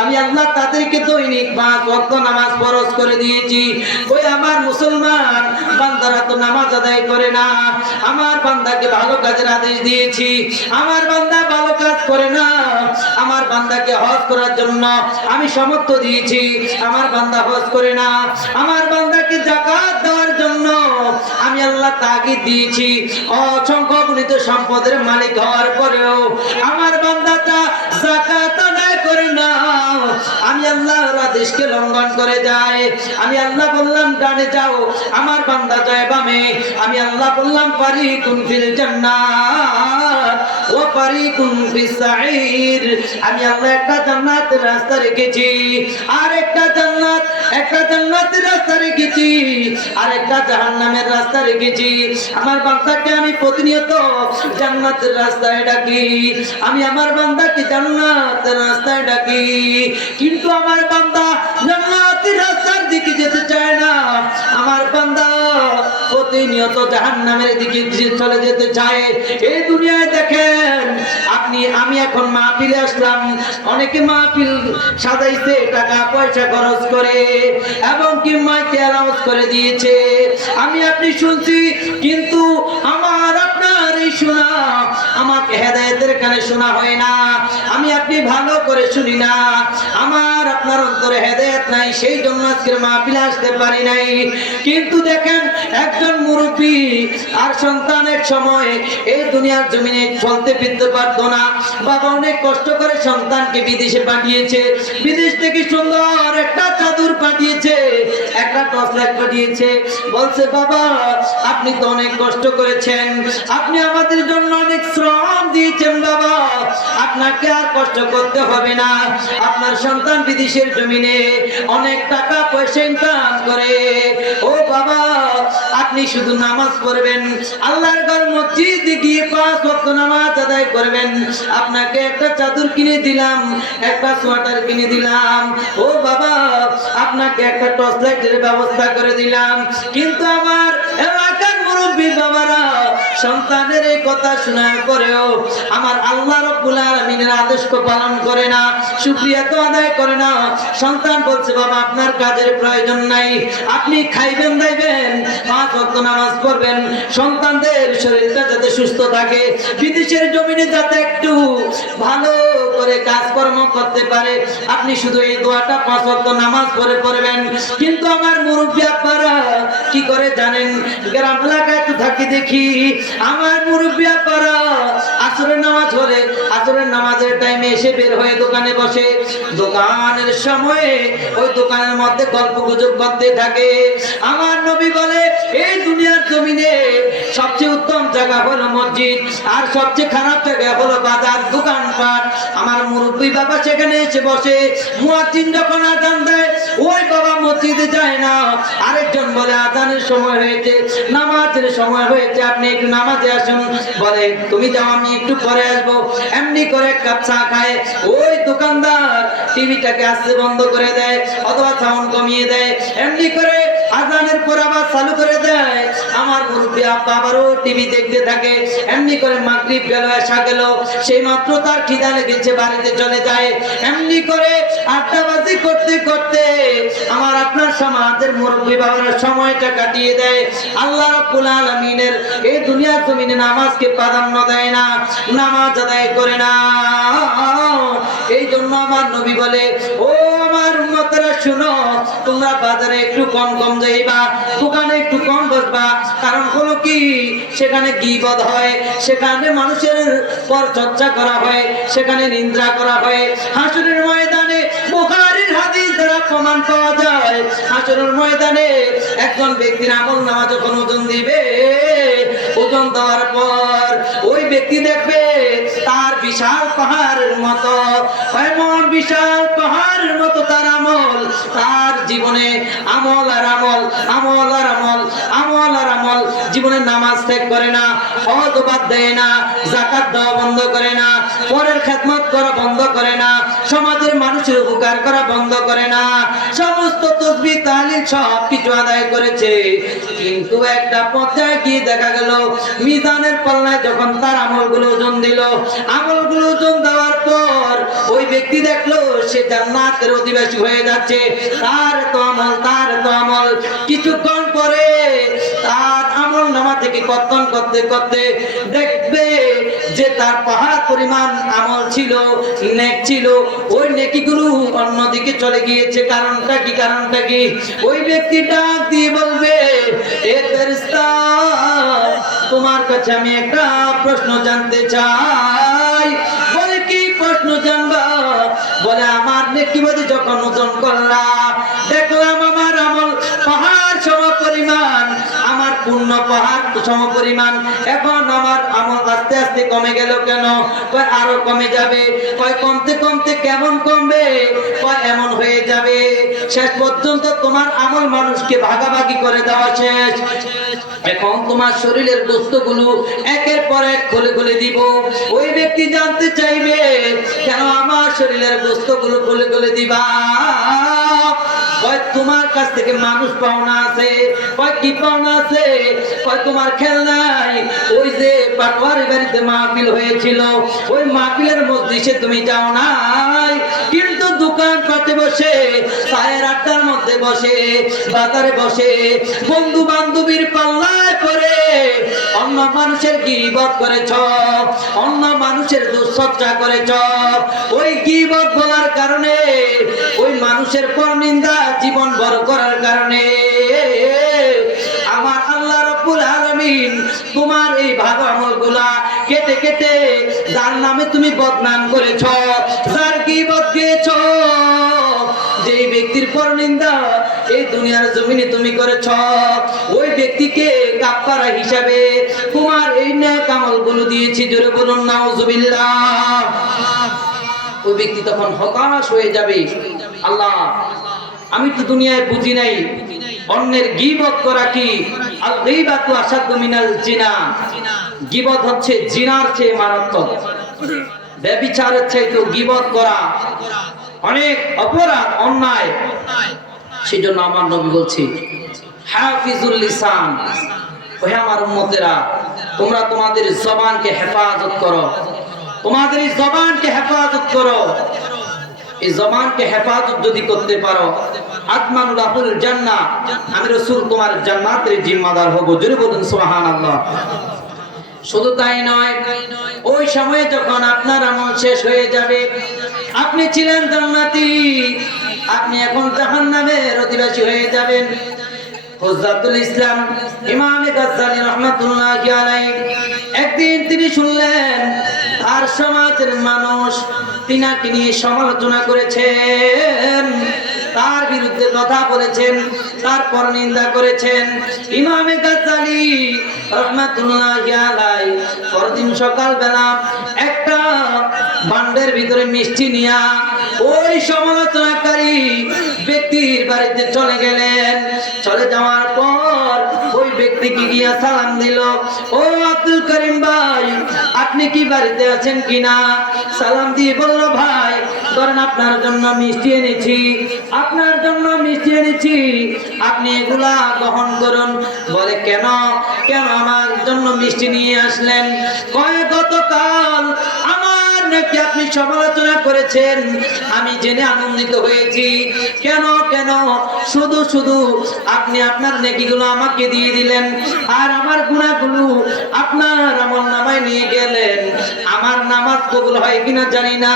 আমি আল্লাহ তাদেরকে দৈনিক 5 ওয়াক্ত নামাজ ফরজ করে দিয়েছি। ওই আমার মুসলমান বান্দারা তো নামাজ আদায় করে না। আমার বান্দাকে ভালো কাজের আদেশ দিয়েছি, আমার বান্দা ভালো কাজ করে না। আমার বান্দাকে হজ করার জন্য আমি সমর্থ দিয়েছি, আমার বান্দা হজ করে না। আমার বান্দাকে যাকাত দেওয়ার জন্য আমি আল্লাহ তাগিদ দিয়েছি। অসংখ্য গণিত সম্পদের মালিক হওয়ার পরেও আমার বান্দাটা যাকাত আদায় করে নাও। আমি আল্লাহর আদেশকে লঙ্ঘন করে যায়, আমি আল্লাহ বললাম ডানে যাও, আমার বান্দা যায় বামে। আমি আল্লাহ বললাম ফারিকুন ফিল জান্নাত ওয়া ফারিকুন ফিস সাঈর। আমি আল্লাহ একটা জান্নাতের রাস্তা রেখেছি, আর একটা জান্নাতের রাস্তা রেখেছি, আর একটা জাহান্নামের রাস্তা রেখেছি। আমার বান্দাকে আমি প্রতিনিয়ত জান্নাতের রাস্তায় ডাকি, আমি আমার বান্দাকে জান্নাতের রাস্তায় ডাকি, কিন্তু আমার বান্দা জান্নাতের রাস্তার দিকে যেতে চায় না। আমার বান্দা প্রতিনিয়ত জাহান্নামের দিকে চলে যেতে চায়। এই দুনিয়ায় দেখেন আপনি, আমি এখন মাহফিলে আসলাম, অনেকে মাহফিল সাজাইছে টাকা পয়সা খরচ করে, এবং কি মাইকে অ্যানাউন্স করে দিয়েছে, আমি আপনি শুনছি, কিন্তু আমার আপনার এই শোনা আমাকে হেদায়েতের কানে শোনা হয় না, আমি আপনি ভালো করে শুনি না, আমার আপনার অন্তরে হেদায়েত নাই, সেই জন্য আজকের মাহফিলে আসতে পারি নাই। কিন্তু দেখেন একজন মুরব্বী আর সন্তানের সময় এই দুনিয়ার জমিনে চলতে ফিরতে পারতো না, বাবা অনেক কষ্ট করে সন্তানকে বিদেশে পাঠিয়েছে, বিদেশ থেকে সুন্দর একটা চাদর পাঠিয়েছে, একটা টর্চ লাইট পাঠিয়েছে, বলছে বাবা আপনি তো অনেক কষ্ট করেছেন, আপনি আমাদের জন্য অনেক শ্রম দিয়েছেন, বাবা আপনাকে আর কষ্ট করতে হবে না, আপনার সন্তান বিদেশের জমিনে অনেক টাকা পয়সা ইনকাম করে, ও বাবা আপনি শুধু নামাজ পড়বেন, আল্লাহর ঘর মসজিদে গিয়ে 5 ওয়াক্ত নামাজ আদায় করবেন, আপনাকে একটা চাদর কিনে দিলাম, একটা সোয়েটার কিনে দিলাম, ও বাবা আপনাকে একটা টর্চ লাইটের ব্যবস্থা করে দিলাম। কিন্তু আমার এলাকার মুরব্বী বাবারা সন্তানের এই কথা শোনার পরেও আমার আল্লাহ রাব্বুল আলামিনের আদেশকে পালন করে না, শুকরিয়া তো আদায় করে না। সন্তান বলছে বাবা আপনার কাজের প্রয়োজন নাই, আপনি খাইবেন দাইবেন 5 ওয়াক্ত নামাজ পড়বেন, সন্তানদের শরীরটা যাতে সুস্থ থাকে, বিদেশের জমিনে যাতে একটু ভালো করে কাজকর্ম করতে পারে, আপনি শুধু এই দোয়াটা 5 ওয়াক্ত নামাজ পড়ে পড়বেন। কিন্তু আমার মুরব্বী আব্বারা কি করে জানেন, গ্রাম এলাকায় তো থাকি দেখি আমার মুরব্বী আব্বারা আসরের নামাজ হলে আসরের নামাজের টাইমে এসে বের হয়ে দোকানে বসে, দোকানের সময়ে ওই দোকানের মধ্যে গল্প গুজব করতে থাকে। আমার নবী বলে এই দুনিয়ার জমিনে সবচেয়ে উত্তম জায়গা হলো মসজিদ, আর সবচেয়ে খারাপ জায়গা হলো বাজার দোকানপাট। আমার মুরব্বী বাবা সেখানে এসে বসে, মুয়াজ্জিন যখন আযান দেয় ওই বাবা মসজিদে যায় না, আরেকজন বলে আযানের সময় হয়েছে, নামাজের সময় হয়েছে, আপনি একটু নামাজে আসুন, বলে তুমি যাও আমি একটু পরে আসবো, এমনি করে এক কাপ চা খায়, ওই দোকানদার টিভিটাকে আস্তে বন্ধ করে দেয় অথবা সাউন্ড কমিয়ে দেয়, এমনি করে আযানের পর আবার চালু করে দেয়। আমার মুরব্বী আব্বা আবারও টিভি দেখতে থাকে, এমনি করে মাগরিব গেল, এশা গেল, সেই মাত্র তার খিদা লেগেছে, বাড়িতে চলে যায়, এমনি করে আড্ডাবাজি করতে করতে আমার আপনার সমাজের মুরব্বী বাবার সময়টা কাটিয়ে দেয়। আল্লাহ রাব্বুল আলামিনের এই দুনিয়ার জমিনে নামাজকে প্রাধান্য দেয় না, নামাজ আদায় করে না। এই জন্য আমার নবী বলে ও আমার উম্মতরা শুনো, তোমরা বাজারে একটু কম কম যাইবা, দোকানে একটু কম বসবা, কারণ হলো কি সেখানে গীবত হয়, সেখানে মানুষের পর চর্চা করা হয়, সেখানে নিন্দা করা হয়। হাসরের ময়দানে বুখারীর হাদিস দ্বারা প্রমাণ পাওয়া যায়, হাসরের ময়দানে একজন ব্যক্তির আমলনামা যখন ওজন দিবে, ওজন দেওয়ার পর ওই ব্যক্তি দেখবে তার বিশাল পাহাড়ের মতো, এমন বিশাল পাহাড়ের মতো তার আমল, তার জীবনে আমল আর আমল, আমল আর আমল, আমল আর আমল, জীবনে নামাজ ত্যাগ করে না, হজ বাদ দেয় না, যাকাত দেওয়া বন্ধ করে না, পরের খেদমত করা বন্ধ করে না, সমাজের মানুষের উপকার করা বন্ধ করে না, সমস্ত তাসবিহ তাহলিল সব কিছু আদায় করেছে। কিন্তু একটা পর্যায়ে গিয়ে দেখা গেল মিজানের পাল্লায় যখন তার আমলগুলো ওজন দিল, আমলগুলো ওজন দেওয়ার পর ওই ব্যক্তি দেখলো সে জান্নাতের অধিবাসী হয়ে যাচ্ছে, তার তো আমল, তার তো আমল, কিছুক্ষণ পরে তার আমল নামা থেকে কর্তন করতে করতে দেখবে যে তার পাহাড় পরিমাণ আমল ছিল, নেক ছিল, ওই নেকিগুলো অন্যদিকে চলে গিয়েছে। কারণটা কি? কারণটা কি? ওই ব্যক্তি ডাক দিয়ে বলবে এ ফেরেশতা, তোমার কাছে আমি একটা প্রশ্ন জানতে চাই। বলে কি প্রশ্ন জানবা? বলে আমার নেকিমতি যখন ওজন করলাম দেখলাম আমার আমল পাহাড় সম পরিমাণ, আমার পুণ্য পাহাড় সম পরিমাণ। এখন আমার আমল আস্তে আস্তে কমে গেল কেন? কয় আরো কমে যাবে। কয় কমতে কমতে কেমন কমবে? কয় এমন হয়ে যাবে শেষ পর্যন্ত তোমার আমল মানুষকে ভাগাভাগি করে দেওয়া শেষ। এখন তোমার শরীরের গোস্তগুলো একের পর এক খুলে খুলে দিব। ওই ব্যক্তি জানতে চাইবে কেন আমার শরীরের গোস্তগুলো খুলে খুলে দিবা? কয় তোমার কাছ থেকে মানুষ পাওনা আছে। কয় কি পাওনা আছে? কয় তোমার খেয়াল নাই ওই যে পাটোয়ারি বাড়িতে মাহফিল হয়েছিল, ওই মাহফিলের মজলিসে তুমি যাও নাই, কিন্তু দোকান পাতে বসে চায়ের আড্ডার মধ্যে বসে বাজারে বসে বন্ধু বান্ধবীর পাল্লায় পড়ে অন্য মানুষের গীবত করেছ, অন্য মানুষের দুশ্চর্চা করেছ। ওই গীবত বলার কারণে, ওই মানুষের পরনিন্দা জীবন ভর করার কারণে আমার আল্লাহ রাব্বুল আলামিন তোমার এই ভালো আমলগুলা কেটে কেটে যার নামে তুমি বদনাম করেছ, যার গীবত দিয়েছ, যেই ব্যক্তির পরনিন্দা এই দুনিয়ার জমিনে তুমি করেছ, ওই ব্যক্তিকে কাফারা হিসাবে তোমার এই নেক আমলগুলো দিয়েছি। জোরে বলুন নাউজুবিল্লাহ। ওই ব্যক্তি তখন হতাশ হয়ে যাবে, আল্লাহ আমি তো দুনিয়ায় বুঝি নাই অন্যের গীবত করা কি। আল গীবাতু আশাদ্দু মিনাল জিনা। গীবত হচ্ছে জিনার চেয়ে মারাত্মক। ব্যভিচারের চাইতেও গীবত করা অনেক অপরাধ, অন্যায়। সেজন্য আমার নবী বলছে হাফিজুল লিসান, ওহে আমার উম্মতেরা তোমরা তোমাদের জবানকে হেফাজত করো, তোমাদের এই জবানকে হেফাজত করো। এই জবানকে হেফাজত যদি করতে পারো আতমানুল জান্নাহ, আমি রাসূল তোমার জান্নাতের জিম্মাদার হব। জোরে বলুন সুবহানাল্লাহ। শুধু তাই নয়, ওই সময়ে যখন আপনার আমল শেষ হয়ে যাবে, আপনি ছিলেন জান্নাতি, আপনি এখন জাহান্নামের অধিবাসী হয়ে যাবেন। হুজ্জাতুল ইসলাম ইমাম গাজ্জালী রাহমাতুল্লাহি আলাইহি একদিন তিনি শুনলেন তার সমাজের মানুষ তিনাকে নিয়ে সমালোচনা করেছেন, তার বিরুদ্ধে কথা বলেছেন, তারপর নিন্দা করেছেন। ইমাম গাজ্জালী রাহমাতুল্লাহি আলাইহি পরদিন সকালবেলা একটা ভান্ডের ভিতরে মিষ্টি নিয়া ওই সমালোচনাকারী ব্যক্তির বাড়িতে চলে গেলেন। চলে যাওয়ার পর ওই ব্যক্তিকে গিয়া সালাম দিল, ও আব্দুল করিম ভাই আপনি কি বাড়িতে আছেন কিনা? সালাম দিয়ে বলল, ভাই ধরেন আপনার জন্য মিষ্টি এনেছি, আপনার জন্য মিষ্টি এনেছি, আপনি এগুলা গ্রহণ করুন। বলে কেন কেন আমার জন্য মিষ্টি নিয়ে আসলেন? কয় গতকাল আমার নাকি আপনি সমালোচনা করেছেন, আমি জেনে আনন্দিত হয়েছি। কেন কেন? শুধু শুধু আপনি আপনার নেকিগুলো আমাকে দিয়ে দিলেন আর আমার গুনাহগুলো আপনার আমলনামায় নিয়ে গেলেন। আমার নামাজ কবুল হয় কিনা জানি না,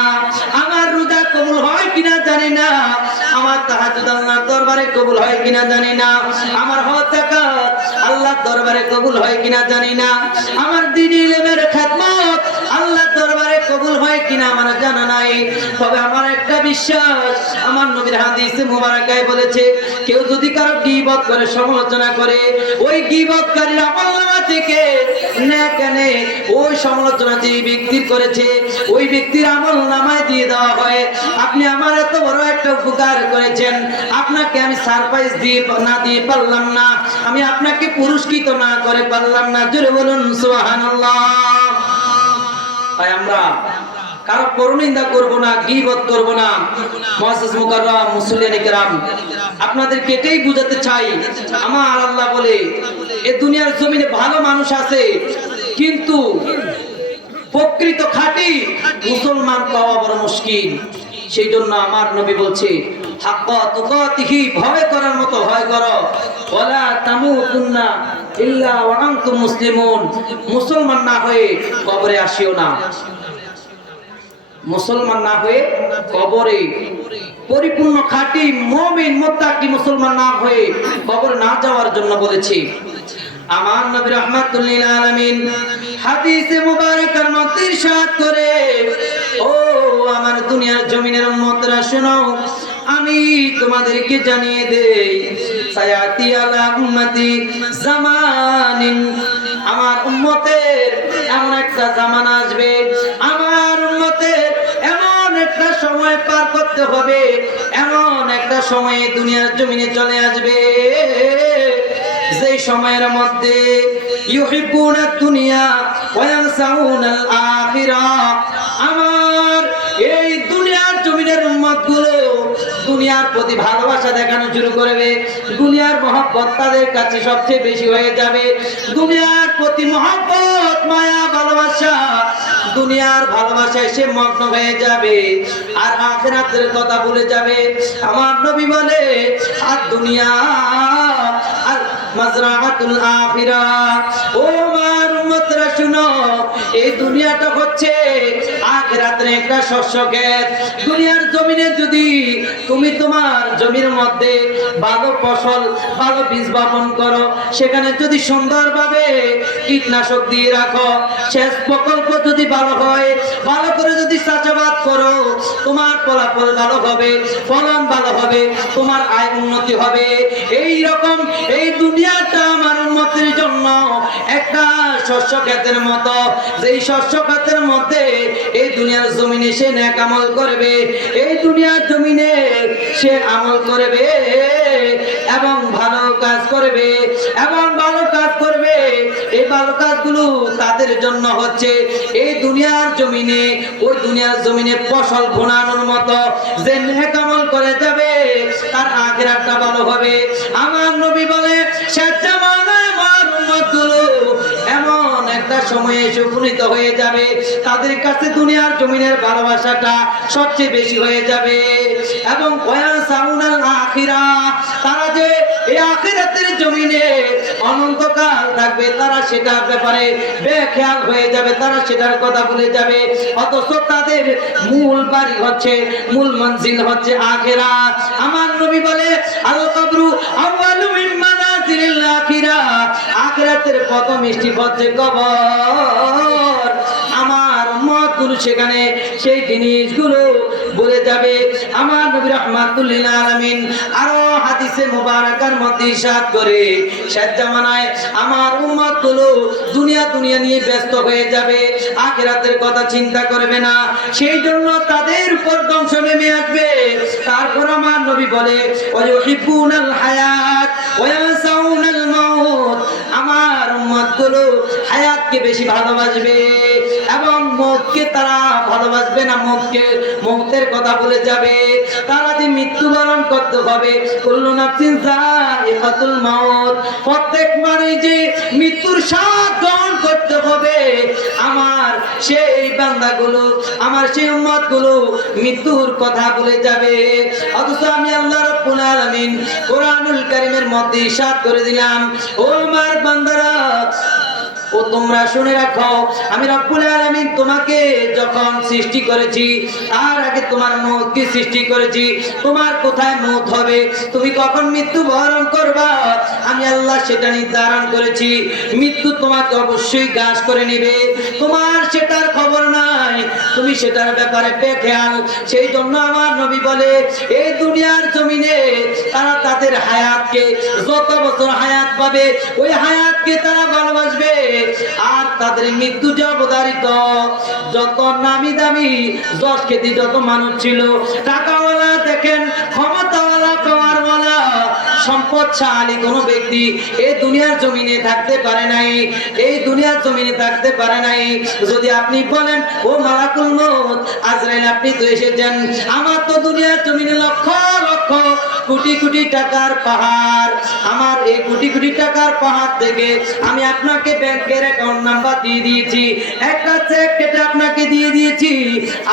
আমার রোজা কবুল হয় কিনা জানি না, আমার তাহাজ্জুদ আল্লাহর দরবারে কবুল হয় কিনা জানি না, আমার হজ যাকাত আল্লাহর দরবারে কবুল হয় কিনা জানি না, আমার দ্বীনি ইলমের খিদমত আল্লাহর দরবারে কবুল হয় কিনা আমার জানা নাই। তবে আমার একটা বিশ্বাস, আমার নবীর হাদিসে মুবারাকায় বলেছে, কেউ যদি কারো গীবত করে সমালোচনা করে, ওই গীবতকারীর আমলনামা থেকে নেকানে ওই সমালোচনা যে ব্যক্তির করেছে ওই ব্যক্তির আমলনামায় দিয়ে দেওয়া হয়। আপনি আমার এত বড় একটা উপকার করেছেন, আপনাকে আমি সারপ্রাইজ দিয়ে না দিয়ে পারলাম না, আমি আপনাকে পুরস্কৃত না করে পারলাম না। জোরে বলুন সুবহানাল্লাহ। তাই আমরা কারো পরনিন্দা করব না, গীবত করব না। মুআজ্জাজ মুকাররম মুসল্লিয়ানে কেরাম, আপনাদেরকে এটাই বুঝাতে চাই, আমার আল্লাহ বলে এই দুনিয়ার জমিনে ভালো মানুষ আছে, কিন্তু প্রকৃত খাঁটি মুসলমান পাওয়া বড় মুশকিল। সেই জন্য আমার নবী বলছে হাক্কা তুকাতিহি, ভয় করার মতো ভয় করো, ওয়ালা তামুতুন্না ইল্লা ওয়া আনতুম মুসলিমুন, মুসলমান না হয়ে কবরে আসিও না। মুসলমান না হয়ে কবরে, পরিপূর্ণ খাঁটি মুমিন মুত্তাকি মুসলমান না হয়ে কবরে না যাওয়ার জন্য বলেছি। আমার নবী রাহমাতুল লিল আলামিন হাদিসে মুবারাকার মধ্যে ইরশাদ করে, ও আমার দুনিয়ার জমিনের উম্মতরা শোনো, আমি তোমাদেরকে জানিয়ে দেই, সায়াতি আলা উম্মতি জামানিন, আমার উম্মতের এমন একটা জামানা আসবে, আমার উম্মতের এমন একটা সময় পার করতে হবে, এমন একটা সময় দুনিয়ার জমিনে চলে আসবে যেই সময়ের মধ্যে ইউহিব্বুনা দুনিয়া ওয়া ইয়ানসাউনাল আখিরাহ, আমার এই দুনিয়ার জমিনের উম্মতগুলো দুনিয়ার প্রতি ভালোবাসা দেখানো শুরু করবে, দুনিয়ার মহব্বত তাদের কাছে সবচেয়ে বেশি হয়ে যাবে, দুনিয়ার প্রতি মহব্বত মায়া ভালোবাসা, দুনিয়ার ভালোবাসায় সে মগ্ন হয়ে যাবে আর আখিরাতের কথা ভুলে যাবে। আমার নবী বলে, আর দুনিয়া আর মাজরাআতুল আখিরাহ, ও আমার উম্মতরা শুনো, এই দুনিয়াটা হচ্ছে আখিরাতের একটা শস্য ক্ষেত। দুনিয়ার জমিনে যদি তুমি তোমার জমির মধ্যে ভালো ফসল, ভালো বীজ বপন করো, সেখানে যদি সুন্দরভাবে কীটনাশক দিয়ে রাখো, সেচ প্রকল্প যদি ভালো হয়, ভালো করে যদি চাষাবাদ করো, তোমার ফলাফল ভালো হবে, ফলন ভালো হবে, তোমার আয় উন্নতি হবে। এই রকম এই দুনিয়াটা আমার উন্নতির জন্য একটা শস্য ক্ষেতের মতো, যেই শস্য ক্ষেতের মধ্যে এই দুনিয়ার জমিনে সে নেক আমল করবে, এই দুনিয়ার জমিনে সে আমল করবে এবং ভালো কাজ করবে এবং ভালো কাজ করবে। এই ভালো কাজগুলো তাদের জন্য হচ্ছে এই দুনিয়ার জমিনে, ওই দুনিয়ার জমিনে ফসল ঘোনানোর মতো, যে নেক আমল করে যাবে তার আখিরাতটা ভালো হবে। আমার নবী বলে, শেষ জামানায় আমার উম্মতগুলো এমন একটা সময়ে এসে উপনীত হয়ে যাবে, তাদের কাছে দুনিয়ার জমিনের ভালোবাসাটা সবচেয়ে বেশি হয়ে যাবে এবং ওয়ায়াসাউনাল আখিরাহ, তারা যে এই আখিরাতের জমিনে অনন্তকাল থাকবে, তারা সেটার ব্যাপারে বেখেয়াল হয়ে যাবে, তারা সেটার কথা ভুলে যাবে। অথচ তাদের মূল বাড়ি হচ্ছে, মূল মঞ্জিল হচ্ছে আখিরাত। আমার নবী বলে, আল কবরু আউয়ালু মিন মানাজিলিল আখিরাহ, আখিরাতের প্রথম স্টেপ হচ্ছে কবর। আমার উম্মতগুলো সেখানে সেই জিনিসগুলো বলে যাবে। আমার নবী রাহমাতুল লিল আলামিন আরো হাদিসে মুবারাকার মধ্যে ইরশাদ করে, শেষ জামানায় আমার উম্মতগুলো দুনিয়া দুনিয়া নিয়ে ব্যস্ত হয়ে যাবে, আখিরাতের কথা চিন্তা করবে না, সেই জন্য তাদের উপর ধ্বংস নেমে আসবে। তারপর আমার নবী বলে, ওয়া ইউহিব্বুনাল হায়াত ওয়া ইয়ানসাউনাল মাউত, আমার উম্মতগুলো হায়াতকে বেশি ভালোবাসবে এবং মৌতকে তারা ভালোবাসবে না, মৌতের কথা বলে যাবে। তারা যে মৃত্যুবরণ করতে হবে, কুল্লু নাফসিন যায়িকাতুল মাউত, প্রত্যেক মানুষ যে মৃত্যুর স্বাদ গ্রহণ করতে হবে, আমার সেই বান্দাগুলো, আমার সেই উম্মতগুলো মৃত্যুর কথা বলে যাবে। অথচ আমি আল্লাহ রাব্বুল আলামিন কোরআনুল কারীমের মধ্যে ইরশাদ করে দিলাম, ও আমার বান্দারা, ও তোমরা শুনে রাখো, আমি রব্বুল আলামিন তোমাকে যখন সৃষ্টি করেছি, তার আগে তোমার মওতকে সৃষ্টি করেছি। তোমার কোথায় মওত হবে, তুমি কখন মৃত্যু বরণ করবা, আমি আল্লাহ সেটা নির্ধারণ করেছি। মৃত্যু তোমাকে অবশ্যই গ্রাস করে নেবে, তোমার সেটার খবর নাই, তুমি সেটার ব্যাপারে বেখেয়াল। সেই জন্য আমার নবী বলে, এই দুনিয়ার জমিনে তারা তাদের হায়াতকে, যত বছর হায়াত পাবে ওই হায়াতকে তারা ভালোবাসবে। আর তাদের মৃত্যু যে অবধারিত, যত নামি দামি যশ খ্যাতি যত মানুষ ছিল, টাকাওয়ালা দেখেন, ক্ষমতাওয়ালা, পাওয়ারওয়ালা, সম্পদশালী কোন ব্যক্তি এই দুনিয়ার জমিনে থাকতে পারে নাই, এই দুনিয়ার জমিনে থাকতে পারে নাই। যদি আপনি বলেন, ও মালাকুল মউত আজরাইল, আপনি তো এসেছেন, আমার তো দুনিয়ার জমিনে লক্ষ লক্ষ কোটি কোটি টাকার পাহাড়, আমার এই কোটি কোটি টাকার পাহাড় থেকে আমি আপনাকে ব্যাংকের অ্যাকাউন্ট নাম্বার দিয়ে দিয়েছি, একটা চেক কেটে আপনাকে দিয়ে দিয়েছি,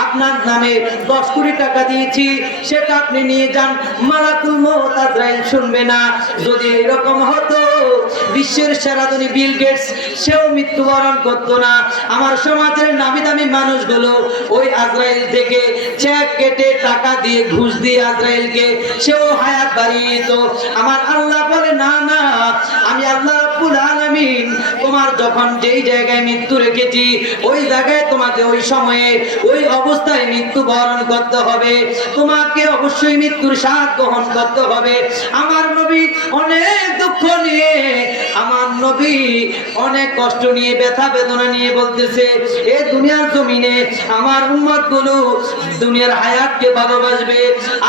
আপনার নামে 10 কোটি টাকা দিয়েছি, সেটা আপনি নিয়ে যান। মালাকুল মউত আজরাইল শুনবে না। যদি এরকম হতো বিশ্বের সেরা ধনী বিল গেটস, সেও মৃত্যুবরণ করতো না। আমার সমাজের নামি দামি মানুষগুলো ওই আজরাইল থেকে চেক কেটে টাকা দিয়ে ঘুষ দিয়ে আজরাইলকে সেও হায়াত বাড়িয়ে দিত। আমার আল্লাহ বলে না না, আমি আল্লাহ রাব্বুল আলামিন তোমার যখন যেই জায়গায় মৃত্যু রেখেছি ওই জায়গায় তোমাকে ওই সময়ে ওই অবস্থায় মৃত্যু বরণ করতে হবে, তোমাকে অবশ্যই মৃত্যুর স্বাদ গ্রহণ করতে হবে। আমার নবী অনেক দুঃখ নিয়ে, আমার নবী অনেক কষ্ট নিয়ে, ব্যথা বেদনা নিয়ে বলতেছে এ দুনিয়ার জমিনে আমার উম্মত গুলো দুনিয়ার হায়াতকে ভালোবাসবে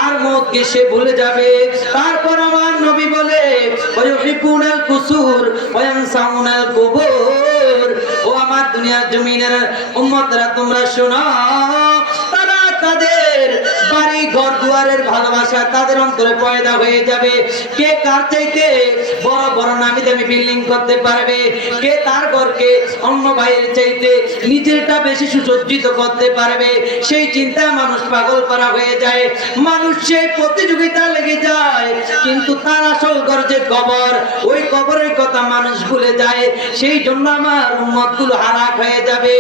আর মওতকে সে ভুলে যাবে। তারপর আমার নবী বলে ওয়ায়ুহিবুনাল কুসুর ওয়ায়ানসাউনাল কুবুর, ও আমার দুনিয়ার জমিনের উম্মতরা তোমরা শোনো, তারা তাদের বাড়ি ঘর দুয়ারের ভালোবাসা তাদের অন্তরে পয়দা হয়ে যাবে। কে কার চাইতে বড় বড় নামি দামি বিল্ডিং করতে পারবে, কে তার ঘরকে অন্য ভাইয়ের চাইতে নিজেরটা বেশি সুসজ্জিত করতে পারবে, সেই চিন্তা মানুষ পাগল করা হয়ে যায়। মানুষ সেই প্রতিযোগিতা লেগে যায়, কিন্তু তার আসল ঘর যে কবর, ওই কবরের কথা মানুষ ভুলে যায়। সেই জন্য আমার উম্মতগুলো হালাক হয়ে যাবে।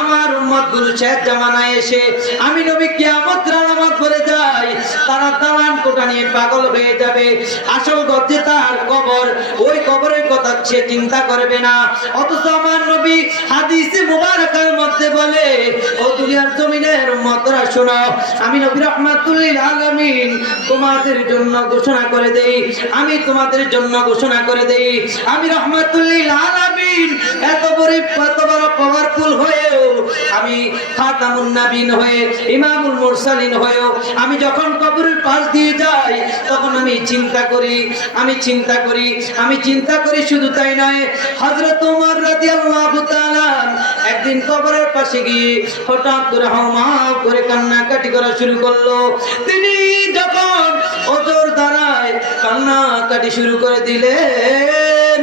আমার উম্মতগুলো শেষ জামানায় এসে আমি নবী কিয়ামতের আলামত বলে যাই, তারা দালান কোঠা নিয়ে পাগল হয়ে যাবে। আসল ঘর যে তার কবর, ওই কবরের কথা সে চিন্তা করবে না। অথচ আমার নবী হাদিসে মুবারাকার মধ্যে বলে ও দুনিয়ার জমিনের উম্মতরা শোনো, আমি নবী রাহমাতুল লিল আলামিন তোমাদের জন্য ঘোষণা করে দেই, আমি তোমাদের জন্য ঘোষণা করে দেই, আমি রাহমাতুল লিল আলামিন এত বড় পাওয়ারফুল হয়েও, আমি খাতামুন নবীন হয়ে, ইমামুল মুরসালিন হয়েও আমি যখন কবরের পাশ দিয়ে যাই তখন আমি চিন্তা করি শুধু তাই নয়, হযরত ওমর রাদিয়াল্লাহু তাআলা একদিন কবরের পাশে গিয়ে হঠাৎ করে হাউমাউ করে কান্নাকাটি করা শুরু করলো। তিনি যখন ওজোর দাঁড়ায় কান্নাকাটি শুরু করে দিলেন,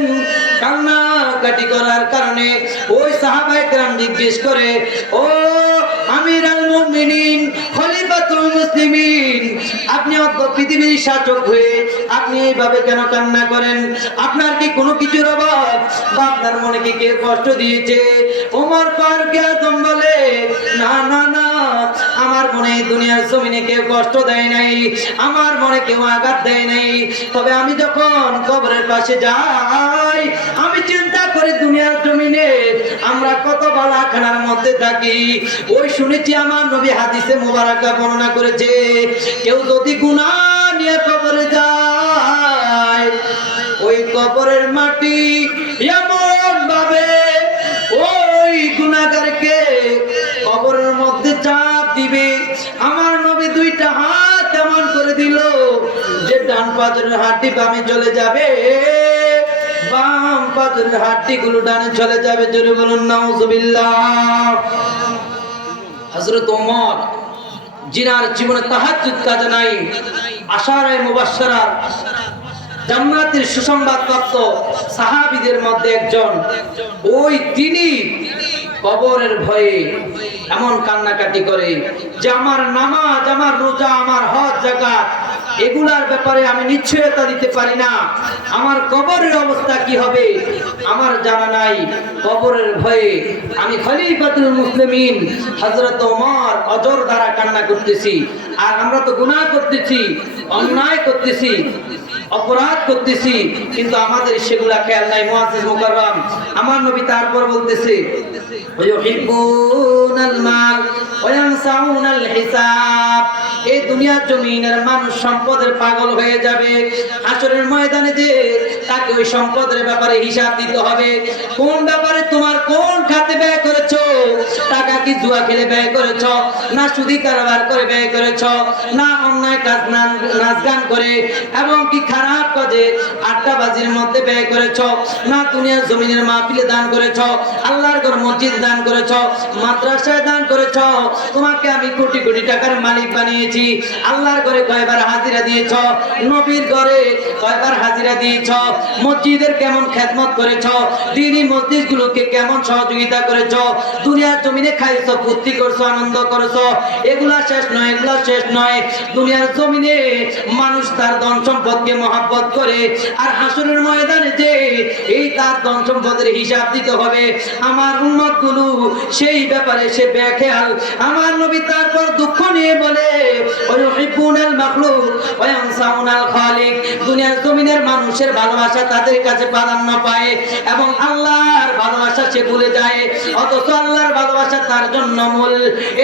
কান্নাকাটি করার কারণে ওই সাহাবায়ে কেরাম জিজ্ঞেস করে, ও আমিরুল মুমিনিন, খলিফাতুল মুসলিমিন, আপনি পৃথিবীর শাসক হয়ে আপনি এইভাবে কেন কান্না করেন? আপনার কি কোনো কিছুর অভাব বা আপনার মনে কি কেউ কষ্ট দিয়েছে? ওমর ফারুক আযম বলে, না না না, আমার মনে দুনিয়ার জমিনে কেউ কষ্ট দেয় নাই, আমার মনে কেউ আঘাত দেয় নাই। তবে আমি যখন কবরের পাশে যাই আমি চিন্তা করি দুনিয়ার জমিনে আমরা কত বালাখানার মধ্যে থাকি। ওই শুনেছি আমার নবী হাদিসে মুবারাকা বর্ণনা করেছে, কেউ যদি গুনাহ নিয়ে কবরে যায় ওই কবরের মাটি এমন ভাবে ওই গুনাহগারকে কবরের মধ্যে চাপ দিবে। আমার নবী দুইটা হাত এমন করে দিল যে ডান পাজরের হাড্ডি বামে চলে যাবে, বাম পাজরের হাড্ডিগুলো ডানে চলে যাবে। জোরে বলুন নাউজুবিল্লাহ। হযরত ওমর জিনার জীবনে তাহাজ্জুদ কাজা নাই, আশারায়ে মুবাশশারা জান্নাতের সুসংবাদ প্রাপ্ত সাহাবীদের মধ্যে একজন, ওই তিনি কবরের ভয়ে এমন কান্নাকাটি করে যে আমার নামাজ, আমার রোজা, আমার হজ যাকাত এগুলার ব্যাপারে আমি নিশ্চয়তা দিতে পারি না, আমার কবরের অবস্থা কি হবে আমার জানা নাই। কবরের ভয়ে আমি খলিফাতুল মুসলিমিন হযরত ওমর অজর দ্বারা কান্না করতেছি। আর আমরা তো গুনাহ করতেছি, অন্যায় করতেছি, অপরাধ করতেছি, কিন্তু আমাদের সেগুলা খেয়াল নাই। মুআজ্জিজ মুকাররম আমার নবী তারপর বলতেছে, ওয়ায়ুহিব্বুনাল মাল ওয়ায়ানসাউনাল হিসাব, এই দুনিয়ার জমিনের মানুষ সম্পদের পাগল হয়ে যাবে। হাসরের ময়দানে যে তাকে ওই সম্পদের ব্যাপারে হিসাব দিতে হবে। কোন ব্যাপারে তোমার কোন খাতে ব্যয় করেছো? টাকা কি জুয়া খেলে ব্যয় করেছো, না সুদি কারবার করে ব্যয় করেছো, না অন্যায় কাজ নাচ গান করে এবং কি খারাপ কাজে আড্ডাবাজির মধ্যে ব্যয় করেছো, না দুনিয়ার জমিনের মাহফিলে দান করেছো, আল্লাহর ঘর মসজিদ দান করেছো, মাদ্রাসায় দান করেছো। তোমাকে আমি কোটি কোটি টাকার মালিক বানিয়েছি। আল্লাহর ঘরে কয়বার হাজিরা দিয়েছো, নবীর ঘরে কয়বার হাজিরা দিয়েছো, মসজিদের কেমন খেদমত করেছো, দ্বীনি মসজিদগুলোকে কেমন সহযোগিতা করেছো, দুনিয়ার জমিনে খাই খাইছো, ফুর্তি করছো, আনন্দ করছো, এগুলা শেষ নয়, এগুলা শেষ নয়। দুনিয়ার জমিনে মানুষ তার ধন সম্পদকে মহব্বত করে, আর হাসরের ময়দানে যে এই তার ধন সম্পদের হিসাব দিতে হবে, আমার উম্মত গুলো সেই ব্যাপারে সে বেখেয়াল। আমার নবী তারপর দুঃখ নিয়ে বলে, ওয়ায়ুহিব্বুনাল মাখলুক ওয়া ইয়ানসাউনাল খালিক। দুনিয়ার জমিনের মানুষের ভালোবাসা তাদের কাছে প্রাধান্য পায় এবং আল্লাহর ভালোবাসা সে ভুলে যায়, অথচ আল্লাহর ভালোবাসা তার জন্য মূল।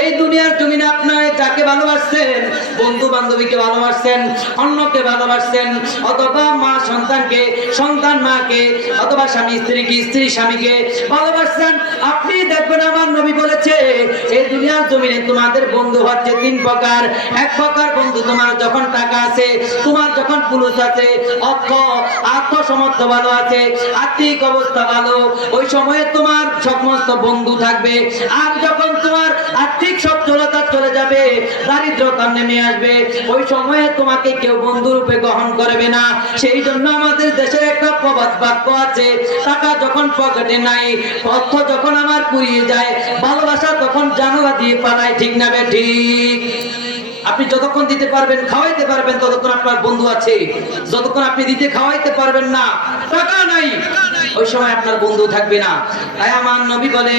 এই দুনিয়ার জমিনে আপনারা যাকে ভালোবাসছেন, বন্ধু বান্ধবীকে ভালোবাসছেন, অন্যকে ভালোবাসছেন, অথবা মা সন্তানকে, সন্তান মাকে, অথবা স্বামী স্ত্রীকে, স্ত্রী স্বামীকে ভালোবাসছেন, আপনি দেখবেন আমার নবী বলেছে এই দুনিয়ার জমিনে তোমাদের বন্ধু হচ্ছে তিন প্রকার। এক প্রকার বন্ধু তোমার যখন টাকা আছে, তোমার যখন পুরুষ আছে, অর্থ সমর্থ ভালো আছে, আর্থিক অবস্থা ভালো, ওই সময়ে তোমার সমস্ত বন্ধু থাকবে। আর যখন তোমার আর্থিক সচ্ছলতা চলে যাবে, দারিদ্রতা নেমে আসবে, ওই সময়ে তোমাকে কেউ বন্ধু রূপে গ্রহণ করবে না। সেই জন্য আমাদের দেশের একটা প্রবাদ বাক্য আছে, টাকা যখন পকেটে নাই, অর্থ যখন আমার পুড়িয়ে যায়, ভালোবাসা তখন জানালা দিয়ে পালায়। ঠিক না বে ঠিক? আপনি যতক্ষণ দিতে পারবেন, খাওয়াইতে পারবেন, ততক্ষণ আপনার বন্ধু আছে। যতক্ষণ আপনি দিতে খাওয়াইতে পারবেন না, টাকা নাই, ওই সময় আপনার বন্ধু থাকবে না। তাই আমার নবী বলে,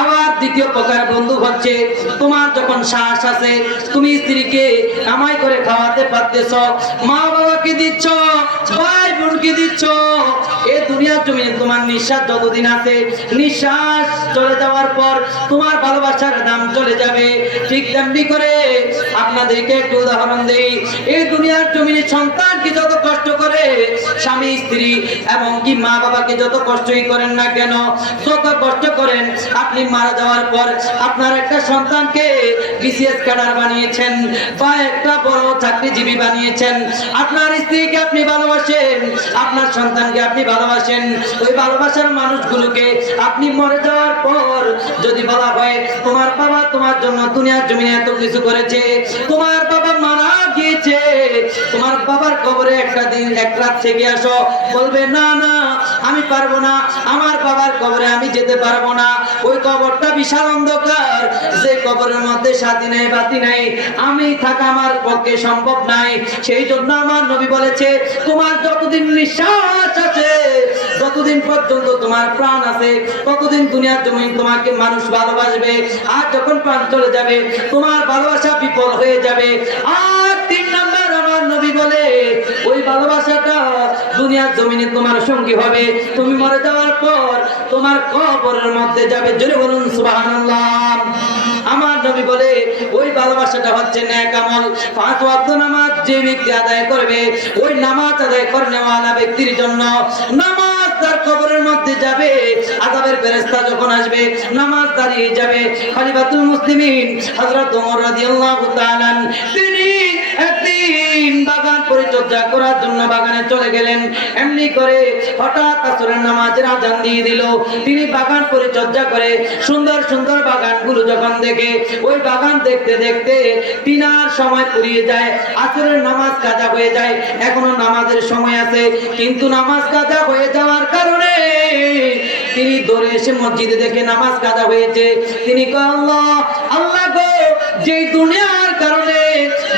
আবার দ্বিতীয় প্রকার বন্ধু হচ্ছে তোমার যখন সাহস আছে, তুমি স্ত্রীকে কামাই করে খাওয়াতে পারতেছ, মা বাবাকে দিচ্ছ, ভাই বোনকে দিচ্ছ, এই দুনিয়ার জমিনে তোমার নিঃশ্বাস যতদিন আছে, নিঃশ্বাস চলে যাওয়ার পর তোমার ভালোবাসার দাম চলে যাবে। ঠিক তেমনি করে আপনাদেরকে একটু উদাহরণ দেই, এই দুনিয়ার জমিনে সন্তানকে যত কষ্ট করে, স্বামী স্ত্রী এবং কি মা বাবাকে যত কষ্টই করেন না কেন, যত কষ্ট করেন, আপনি মারা যাওয়ার পর আপনার একটা সন্তানকে বিসিএস ক্যাডার বানিয়েছেন বা একটা বড় চাকরিজীবী বানিয়েছেন, আপনার স্ত্রীকে আপনি ভালোবাসেন, আপনার সন্তানকে আপনি ভালোবাসেন, ওই ভালোবাসার মানুষগুলোকে আপনি মরে যাওয়ার পর যদি বলা হয় তোমার বাবা তোমার জন্য দুনিয়ার জমিনে এত কিছু করেছে, তোমার বাবা মারা গিয়েছে, তোমার বাবার কবরে একটা দিন এক রাত থেকে আসো, বলবে না না আমি পারবো না, আমার বাবার কবরে আমি যেতে পারবো না, ওই কবরটা বিশাল অন্ধকার, যে কবরের মধ্যে সাথী নাই বাতি নাই, আমি থাকা আমার পক্ষে সম্ভব নাই। সেই জন্য আমার নবী বলেছে তোমার যতদিন নিঃশ্বাস আছে, যতদিন পর্যন্ত তোমার প্রাণ আছে, ততদিন দুনিয়ার জমিন তোমাকে মানুষ ভালোবাসবে, আর যখন প্রাণ চলে যাবে তোমার ভালোবাসা বিফল হয়ে যাবে। আর তিন নাম্বার আমার নবী বলে ওই ভালোবাসাটা দুনিয়ার জমিনে তোমার সঙ্গী হবে, তুমি মরে যাওয়ার পর তোমার কবরের মধ্যে যাবে। জোরে বলুন সুবহানাল্লাহ। আমার নবী বলে ওই ভালোবাসাটা হচ্ছে নেক আমল। 5 ওয়াক্ত নামাজ যে ব্যক্তি আদায় করবে, ওই নামাজ আদায় করনেওয়ালা ব্যক্তির জন্য নামাজ তার কবরের মধ্যে যাবে, আযাবের ফেরেশতা যখন আসবে নামাজ দাঁড়িয়ে যাবে। খলিফাতুল মুসলিমিন হযরত ওমর রাদিয়াল্লাহু তাআলা তিনি একদিন বাগান পরিচর্যা করার জন্য বাগানে চলে গেলেন। এমনি করে হঠাৎ আসরের নামাজের আযান দিয়ে দিল। তিনি বাগান পরিচর্যা করে সুন্দর সুন্দর বাগানগুলো যখন দেখে, ওই বাগান দেখতে দেখতে তিনার সময় ফুরিয়ে যায়, আসরের নামাজ কাজা হয়ে যায়। এখনো নামাজের সময় আছে, কিন্তু নামাজ কাজা হয়ে যাওয়ার কারণে তিনি দৌড়ে এসে মসজিদে দেখে নামাজ কাজা হয়েছে। তিনি কয় আল্লাহ আল্লাহ গো, যে দুনিয়ার কারণে,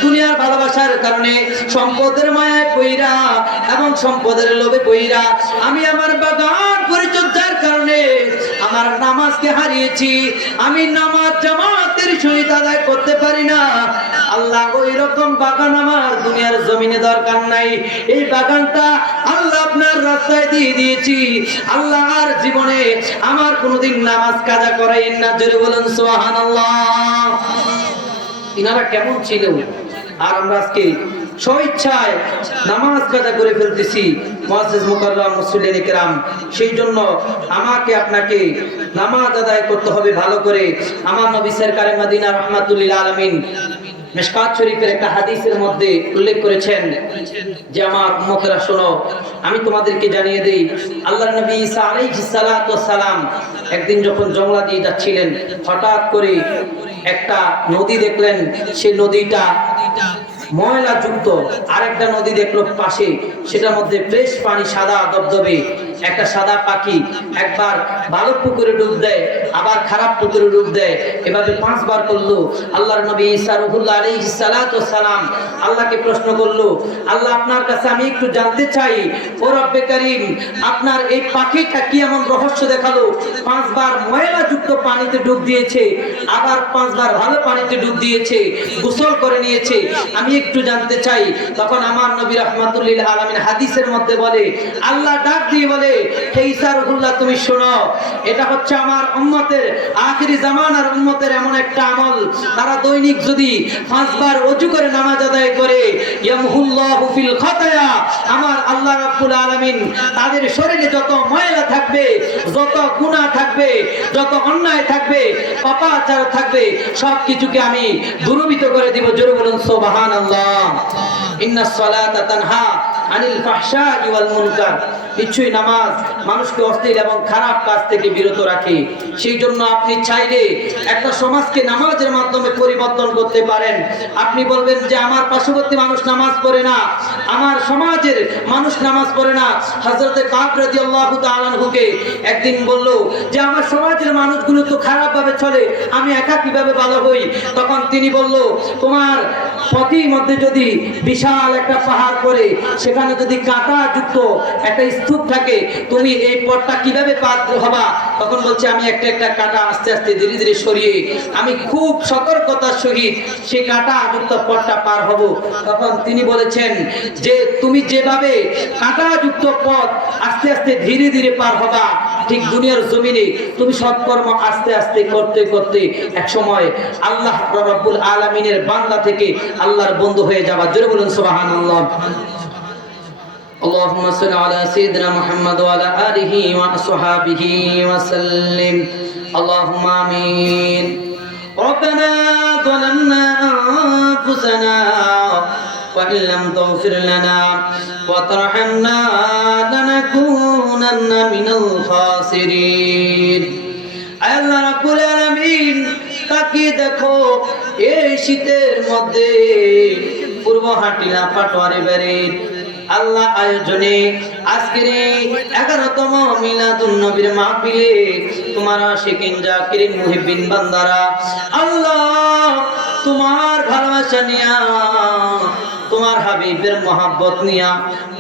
দুনিয়ার ভালোবাসার কারণে, সম্পদের মায়ায় পইরা এবং সম্পদের লোভে পইরা আমি আমার বাগান পরিচর্যার কারণে আমার নামাজকে হারিয়েছি, আমি নামাজ জামাতের সহিত আদায় করতে পারি না। আল্লাহ ওই রকম বাগান আমার দুনিয়ার জমিনে দরকার নাই, এই বাগানটা আল্লাহ আপনার রাস্তায় দিয়ে দিয়েছি। আল্লাহ আর জীবনে আমার কোনোদিন নামাজ কাজা করাইন না। জোরে বলুন সুবহানাল্লাহ। ইনারা কেমন ছিল, আর আমরা আজকে স্বইচ্ছায় নামাজ কাজা করে ফেলতেছি। মুআজ্জিজ মুকাররম মুসল্লিন কিরাম, সেই জন্য আমাকে আপনাকে নামাজ আদায় করতে হবে ভালো করে। আমার নবী সরকারে মদিনা রাহমাতুল লিল আলামিন মিশকাত শরীফের একটা হাদিসের মধ্যে উল্লেখ করেছেন যে আমার উম্মতরা শোনো, আমি তোমাদেরকে জানিয়ে দেই, আল্লাহর নবী ঈসা আলাইহিস সালাতু ওয়াস সালাম একদিন যখন জংলা দিয়ে যাচ্ছিলেন, হঠাৎ করে একটা নদী দেখলেন, সেই নদীটা ময়লা যুক্ত। আরেকটা নদী দেখলো পাশে, সেটার মধ্যে ফ্রেশ পানি, সাদা দবদবে। একটা সাদা পাখি একবার ভালো পুকুরে ডুব দেয়, আবার খারাপ পুকুরে ডুব দেয়, এভাবে 5 বার করলো। আল্লাহর নবী ঈসা রূহুল্লাহ আলাইহিস সালাতু সালাম আল্লাহকে প্রশ্ন করলো, আল্লাহ আপনার কাছে আমি একটু জানতে চাই, ও রব্বে কারীম, আপনার এই পাখিটা কি এমন রহস্য দেখালো 5 বার ময়লাযুক্ত পানিতে ডুব দিয়েছে, আবার 5 বার ভালো পানিতে ডুব দিয়েছে, গোসল করে নিয়েছে, আমি একটু জানতে চাই। তখন আমার নবী রাহমাতুল লিল আলামিন হাদিসের মধ্যে বলে, আল্লাহ ডাক দিয়ে বলে, হে ঈসা রূহুল্লাহ তুমি শোনো, এটা হচ্ছে আমার উম্মতের আখিরি জামানার উম্মতের এমন একটা আমল, তারা দৈনিক যদি 5 বার ওযু করে নামাজ আদায় করে, ইয়ামহুল্লাহু ফিল খাতায়া, আমার আল্লাহ রাব্বুল আলামিন তাদের শরীরে যত ময়লা থাকবে, যত গুনাহ থাকবে, যত অন্যায় থাকবে, পাপাচার থাকবে, সব কিছুকে আমি দূরীভূত করে দিব। জোরে বলুন সুবহানাল্লাহ। ইন্নাস সালাতা তানহা আনিল ফাহশাই ওয়াল মুনকার। নিশ্চয়ই নামাজ মানুষকে অশ্লীল এবং খারাপ কাজ থেকে বিরত রাখে। সেই জন্য আপনি চাইলে একটা সমাজকে নামাজের মাধ্যমে পরিবর্তন করতে পারেন। আপনি বলবেন যে আমার পার্শ্ববর্তী মানুষ নামাজ পড়ে না, আমার সমাজের মানুষ নামাজ পড়ে না। হযরতে কাব রাদিয়াল্লাহু তাআলা আনহুকে একদিন বলল যে আমার সমাজের মানুষগুলো তো খারাপ ভাবে চলে, আমি একা কিভাবে ভালো হই? তখন তিনি বলল, তোমার পথের মধ্যে যদি বিশাল একটা পাহাড় পড়ে, সেখানে যদি কাঁটা যুক্ত একটা স্তূপ থাকে, তুমি এই পথটা কিভাবে পার হবা? তখন বলছে আমি একটা একটা কাঁটা আস্তে আস্তে ধীরে ধীরে সরিয়ে আমি খুব সতর্কতার সহিত সেই কাঁটা যুক্ত পথটা পার হব। তখন তিনি বলেছেন যে তুমি যেভাবে কাঁটা যুক্ত পথ আস্তে আস্তে ধীরে ধীরে পার হবা, ঠিক দুনিয়ার জমিনে তুমি সৎকর্ম আস্তে আস্তে করতে করতে এক সময় আল্লাহ রাব্বুল আলামিনের বান্দা থেকে আল্লাহর বন্ধু হয়ে যাবা। জোরে বলুন সুবহানাল্লাহ। اللهم صل على سيدنا محمد وعلى آله وصحبه وسلم. اللهم آمين. ربنا ظلمنا أنفسنا وإن لم تغفر لنا وترحمنا لنكونن من الخاسرين. আল্লাহ রাব্বুল আলামিন তাকিয়ে দেখো, এই শীতের মধ্যে পূর্ব হাটিলা পাটোয়ারি বাড়ির আল্লাহ আয়োজনে আজকের 11তম মিলাদুন নবীর মাহফিলে তোমার আশিকিন জাকিরিন মুহিব্বিন বান্দারা আল্লাহ তোমার ভালোবাসা নিয়া, তোমার হাবিবের মহব্বত নিয়া,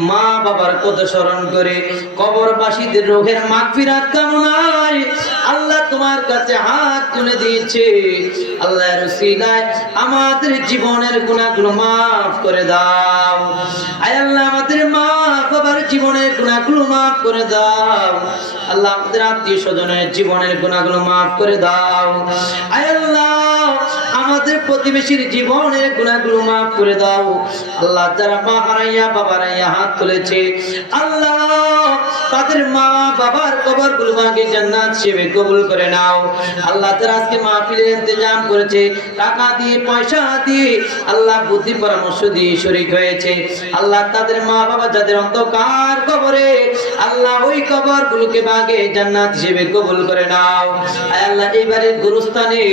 মা বাবার কথা স্মরণ করে কবরবাসীদের রোহের মাগফিরাত কামনায় আল্লাহ তোমার কাছে হাত তুলে দিয়েছে। আল্লাহর উসিলায় আমাদের জীবনের গুনাহগুলো মাফ করে দাও। আয় আল্লাহ আমাদের মা বাবার জীবনের গুনাহগুলো মাফ করে দাও। আল্লাহ আমাদের আত্মীয় স্বজনের জীবনের গুনাহগুলো মাফ করে দাও। আয় আল্লাহ আমাদের প্রতিবেশীর জীবনের গুনাহগুলো মাফ করে দাও। আল্লাহ যারা মা হারাইয়া বাবা হারাইয়া হাত তুলেছে, আল্লাহ তাদের মা বাবার কবরগুলো আগে জান্নাত হিসেবে কবুল করে নাও। আল্লাহ যারা আজকে মাহফিলের ইন্তজাম করেছে, টাকা দিয়ে পয়সা দিয়ে আল্লাহ বুদ্ধি পরামর্শ দিয়ে শরীক হয়েছে, আল্লাহ তাদের মা বাবা যাদের অন্ধকার কবরে, আল্লাহ ওই কবরগুলোকে আগে জান্নাত হিসেবে কবুল করে নাও। আয় আল্লাহ এইবারের গুরুস্থানে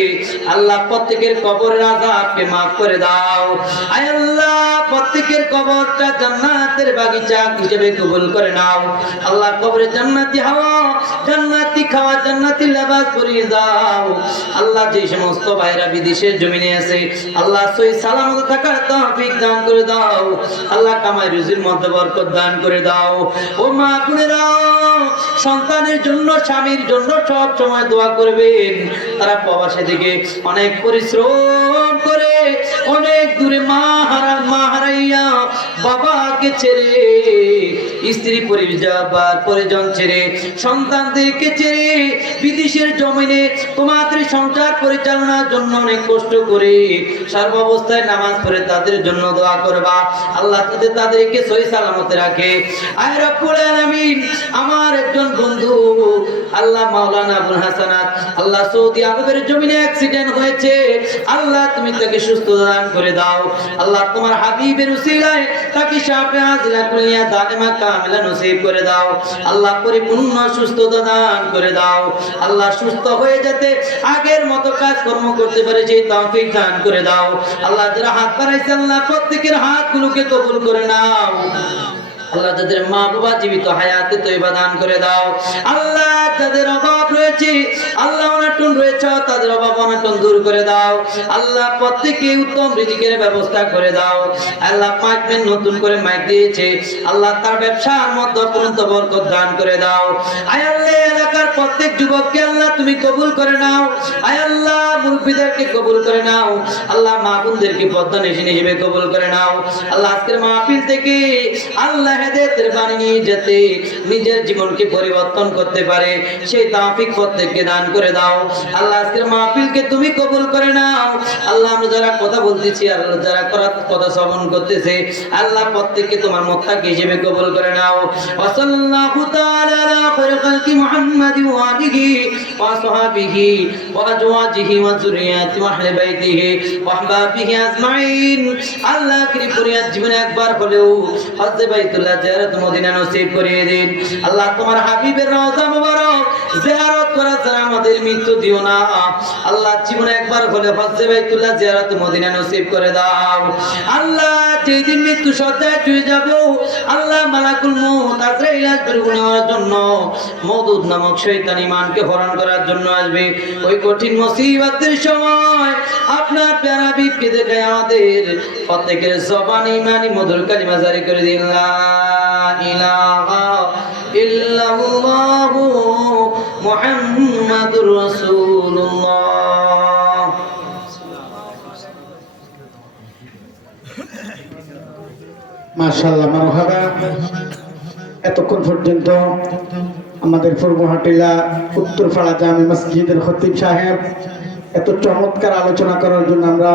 আল্লাহ প্রত্যেকের কবরের আযাবকে মাফ করে দাও। আয় আল্লাহ প্রত্যেকের কবরটা জান্নাতের বাগিচা হিসেবে কবুল করে নাও। আল্লাহ কবরে জান্নাতি হাওয়া, জান্নাতি খাওয়া, জান্নাতি লেবাস পরিয়ে দাও। আল্লাহ যে সমস্ত ভাইরা বিদেশের জমিনে আছে, আল্লাহ সহি সালামত থাকার তৌফিক দান করে দাও। আল্লাহ কামাই রুজির মধ্যে বরকত দান করে দাও। ও মা বোনেরা, সন্তানের জন্য, স্বামীর জন্য সব সময় দোয়া করবেন। তারা প্রবাসে থেকে অনেক পরিশ্রম করে অনেক দূরে মা হারাইয়া বাবাকে ছেড়ে, স্ত্রী পরিজন ছেড়ে, সন্তানদেরকে ছেড়ে বিদেশের জমিনে তোমাদের সংসার পরিচালনার জন্য অনেক কষ্ট করে সর্বাবস্থায় নামাজ পড়ে তাদের জন্য দোয়া করবা। আল্লাহ তাদেরকে সহি সালামতে রাখে। আয় রব্বুল আলামিন, আমার একজন বন্ধু আল্লাহ মাওলানা আবুল হাসানাত, আল্লাহ সৌদি আরবের জমিনে অ্যাক্সিডেন্ট হয়েছে, আল্লাহ তুমি তাকে সুস্থ দান করে দাও। আল্লাহ তোমার হাবিবের উসিলায় তাকে শাফে আজিলা কুলিয়া দাইমা কামিলা নসিব করে দাও। আল্লাহ পরিপূর্ণ সুস্থতা দান করে দাও। আল্লাহ সুস্থ হয়ে যেতে আগের মতো কাজকর্ম করতে পারে সেই তৌফিক দান করে দাও। আল্লাহ যারা হাত বাড়াইছে, আল্লাহ প্রত্যেকের হাতগুলোকে কবুল করে নাও। আল্লাহ যাদের মা বাবা জীবিত হায়াতে তয়বা দান করে দাও। আল্লাহ যাদের অভাব রয়েছে, আল্লাহ অনাটন রয়েছে, তাদের অভাব অনাটন দূর করে দাও। আল্লাহ প্রত্যেককে উত্তম রিজিকের ব্যবস্থা করে দাও। আল্লাহ মাইকম্যান নতুন করে মাইক দিয়েছে, আল্লাহ তার ব্যবসার মধ্যে পূর্ণ বরকত দান করে দাও। আয় আল্লাহ এলাকার প্রত্যেক যুবককে আল্লাহ তুমি কবুল করে নাও। আয় আল্লাহ মুরব্বিদেরকে কবুল করে নাও। আল্লাহ মা বোনদেরকে পদ্মনিশিনী হিসেবে কবুল করে নাও। আল্লাহ আজকের মাহফিল থেকে আল্লাহ হেদায়েতের বাণী নিয়ে যেতে নিজের জীবনকে পরিবর্তন করতে পারে সেই তৌফিক প্রত্যেককে দান করে দাও। আল্লাহ আজকের মাহফিলকে তুমি কবুল করে নাও। আল্লাহ আমরা যারা কথা বলতেছি, আল্লাহ যারা কথা শ্রবণ করতেছে, আল্লাহ প্রত্যেককে তোমার মুত্তাকি হিসেবে কবুল করে নাও। ওয়া সাল্লাল্লাহু তাআলা আলা খায়রি খালকি মুহাম্মাদি ওয়া আলিহি ওয়া সাহবিহি ওয়া আজওয়াজিহি ওয়া যুররিয়াতিহি ওয়া আহলি বাইতিহি ওয়া আহবাবিহি আজমাইন। আল্লাহ কৃপণিয়ার জীবনে একবার হলেও হজ্জে বাইতুল্লাহ জিয়ারত মদিনা নসিব করিয়ে দিন। আল্লাহ তোমার হাবিবের রওজা মুবারক জিয়ারত করার জন্য আমাদের মৃত্যু দিও না। আল্লাহ জীবনে একবার হলে হজ্জে বাইতুল্লাহ জিয়ারত মদিনা নসিব করে দাও। আল্লাহ যেদিন মৃত্যু সজ্জায় শুয়ে যাব, আল্লাহ মালাকুল মউত আজরাইল আসবে নেওয়ার জন্য, মওদুদ নামক শয়তান ঈমানকে হরণ করার জন্য আসবে। ওই কঠিন মুসিবতের সময় আপনার প্যারা হাবিবকে দেখে আমাদের প্রত্যেকের জবানে ঈমানি মধুর কালিমা জারি করে দিন, লা ইলাহা ইল্লাল্লাহু মুহাম্মাদুর রাসূলুল্লাহ। মাশাআল্লাহ, মারহাবা। এতক্ষণ পর্যন্ত আমাদের পূর্বহাটিলা উত্তরপাড়া জামে মসজিদের খতিব সাহেব এত চমৎকার আলোচনা করার জন্য আমরা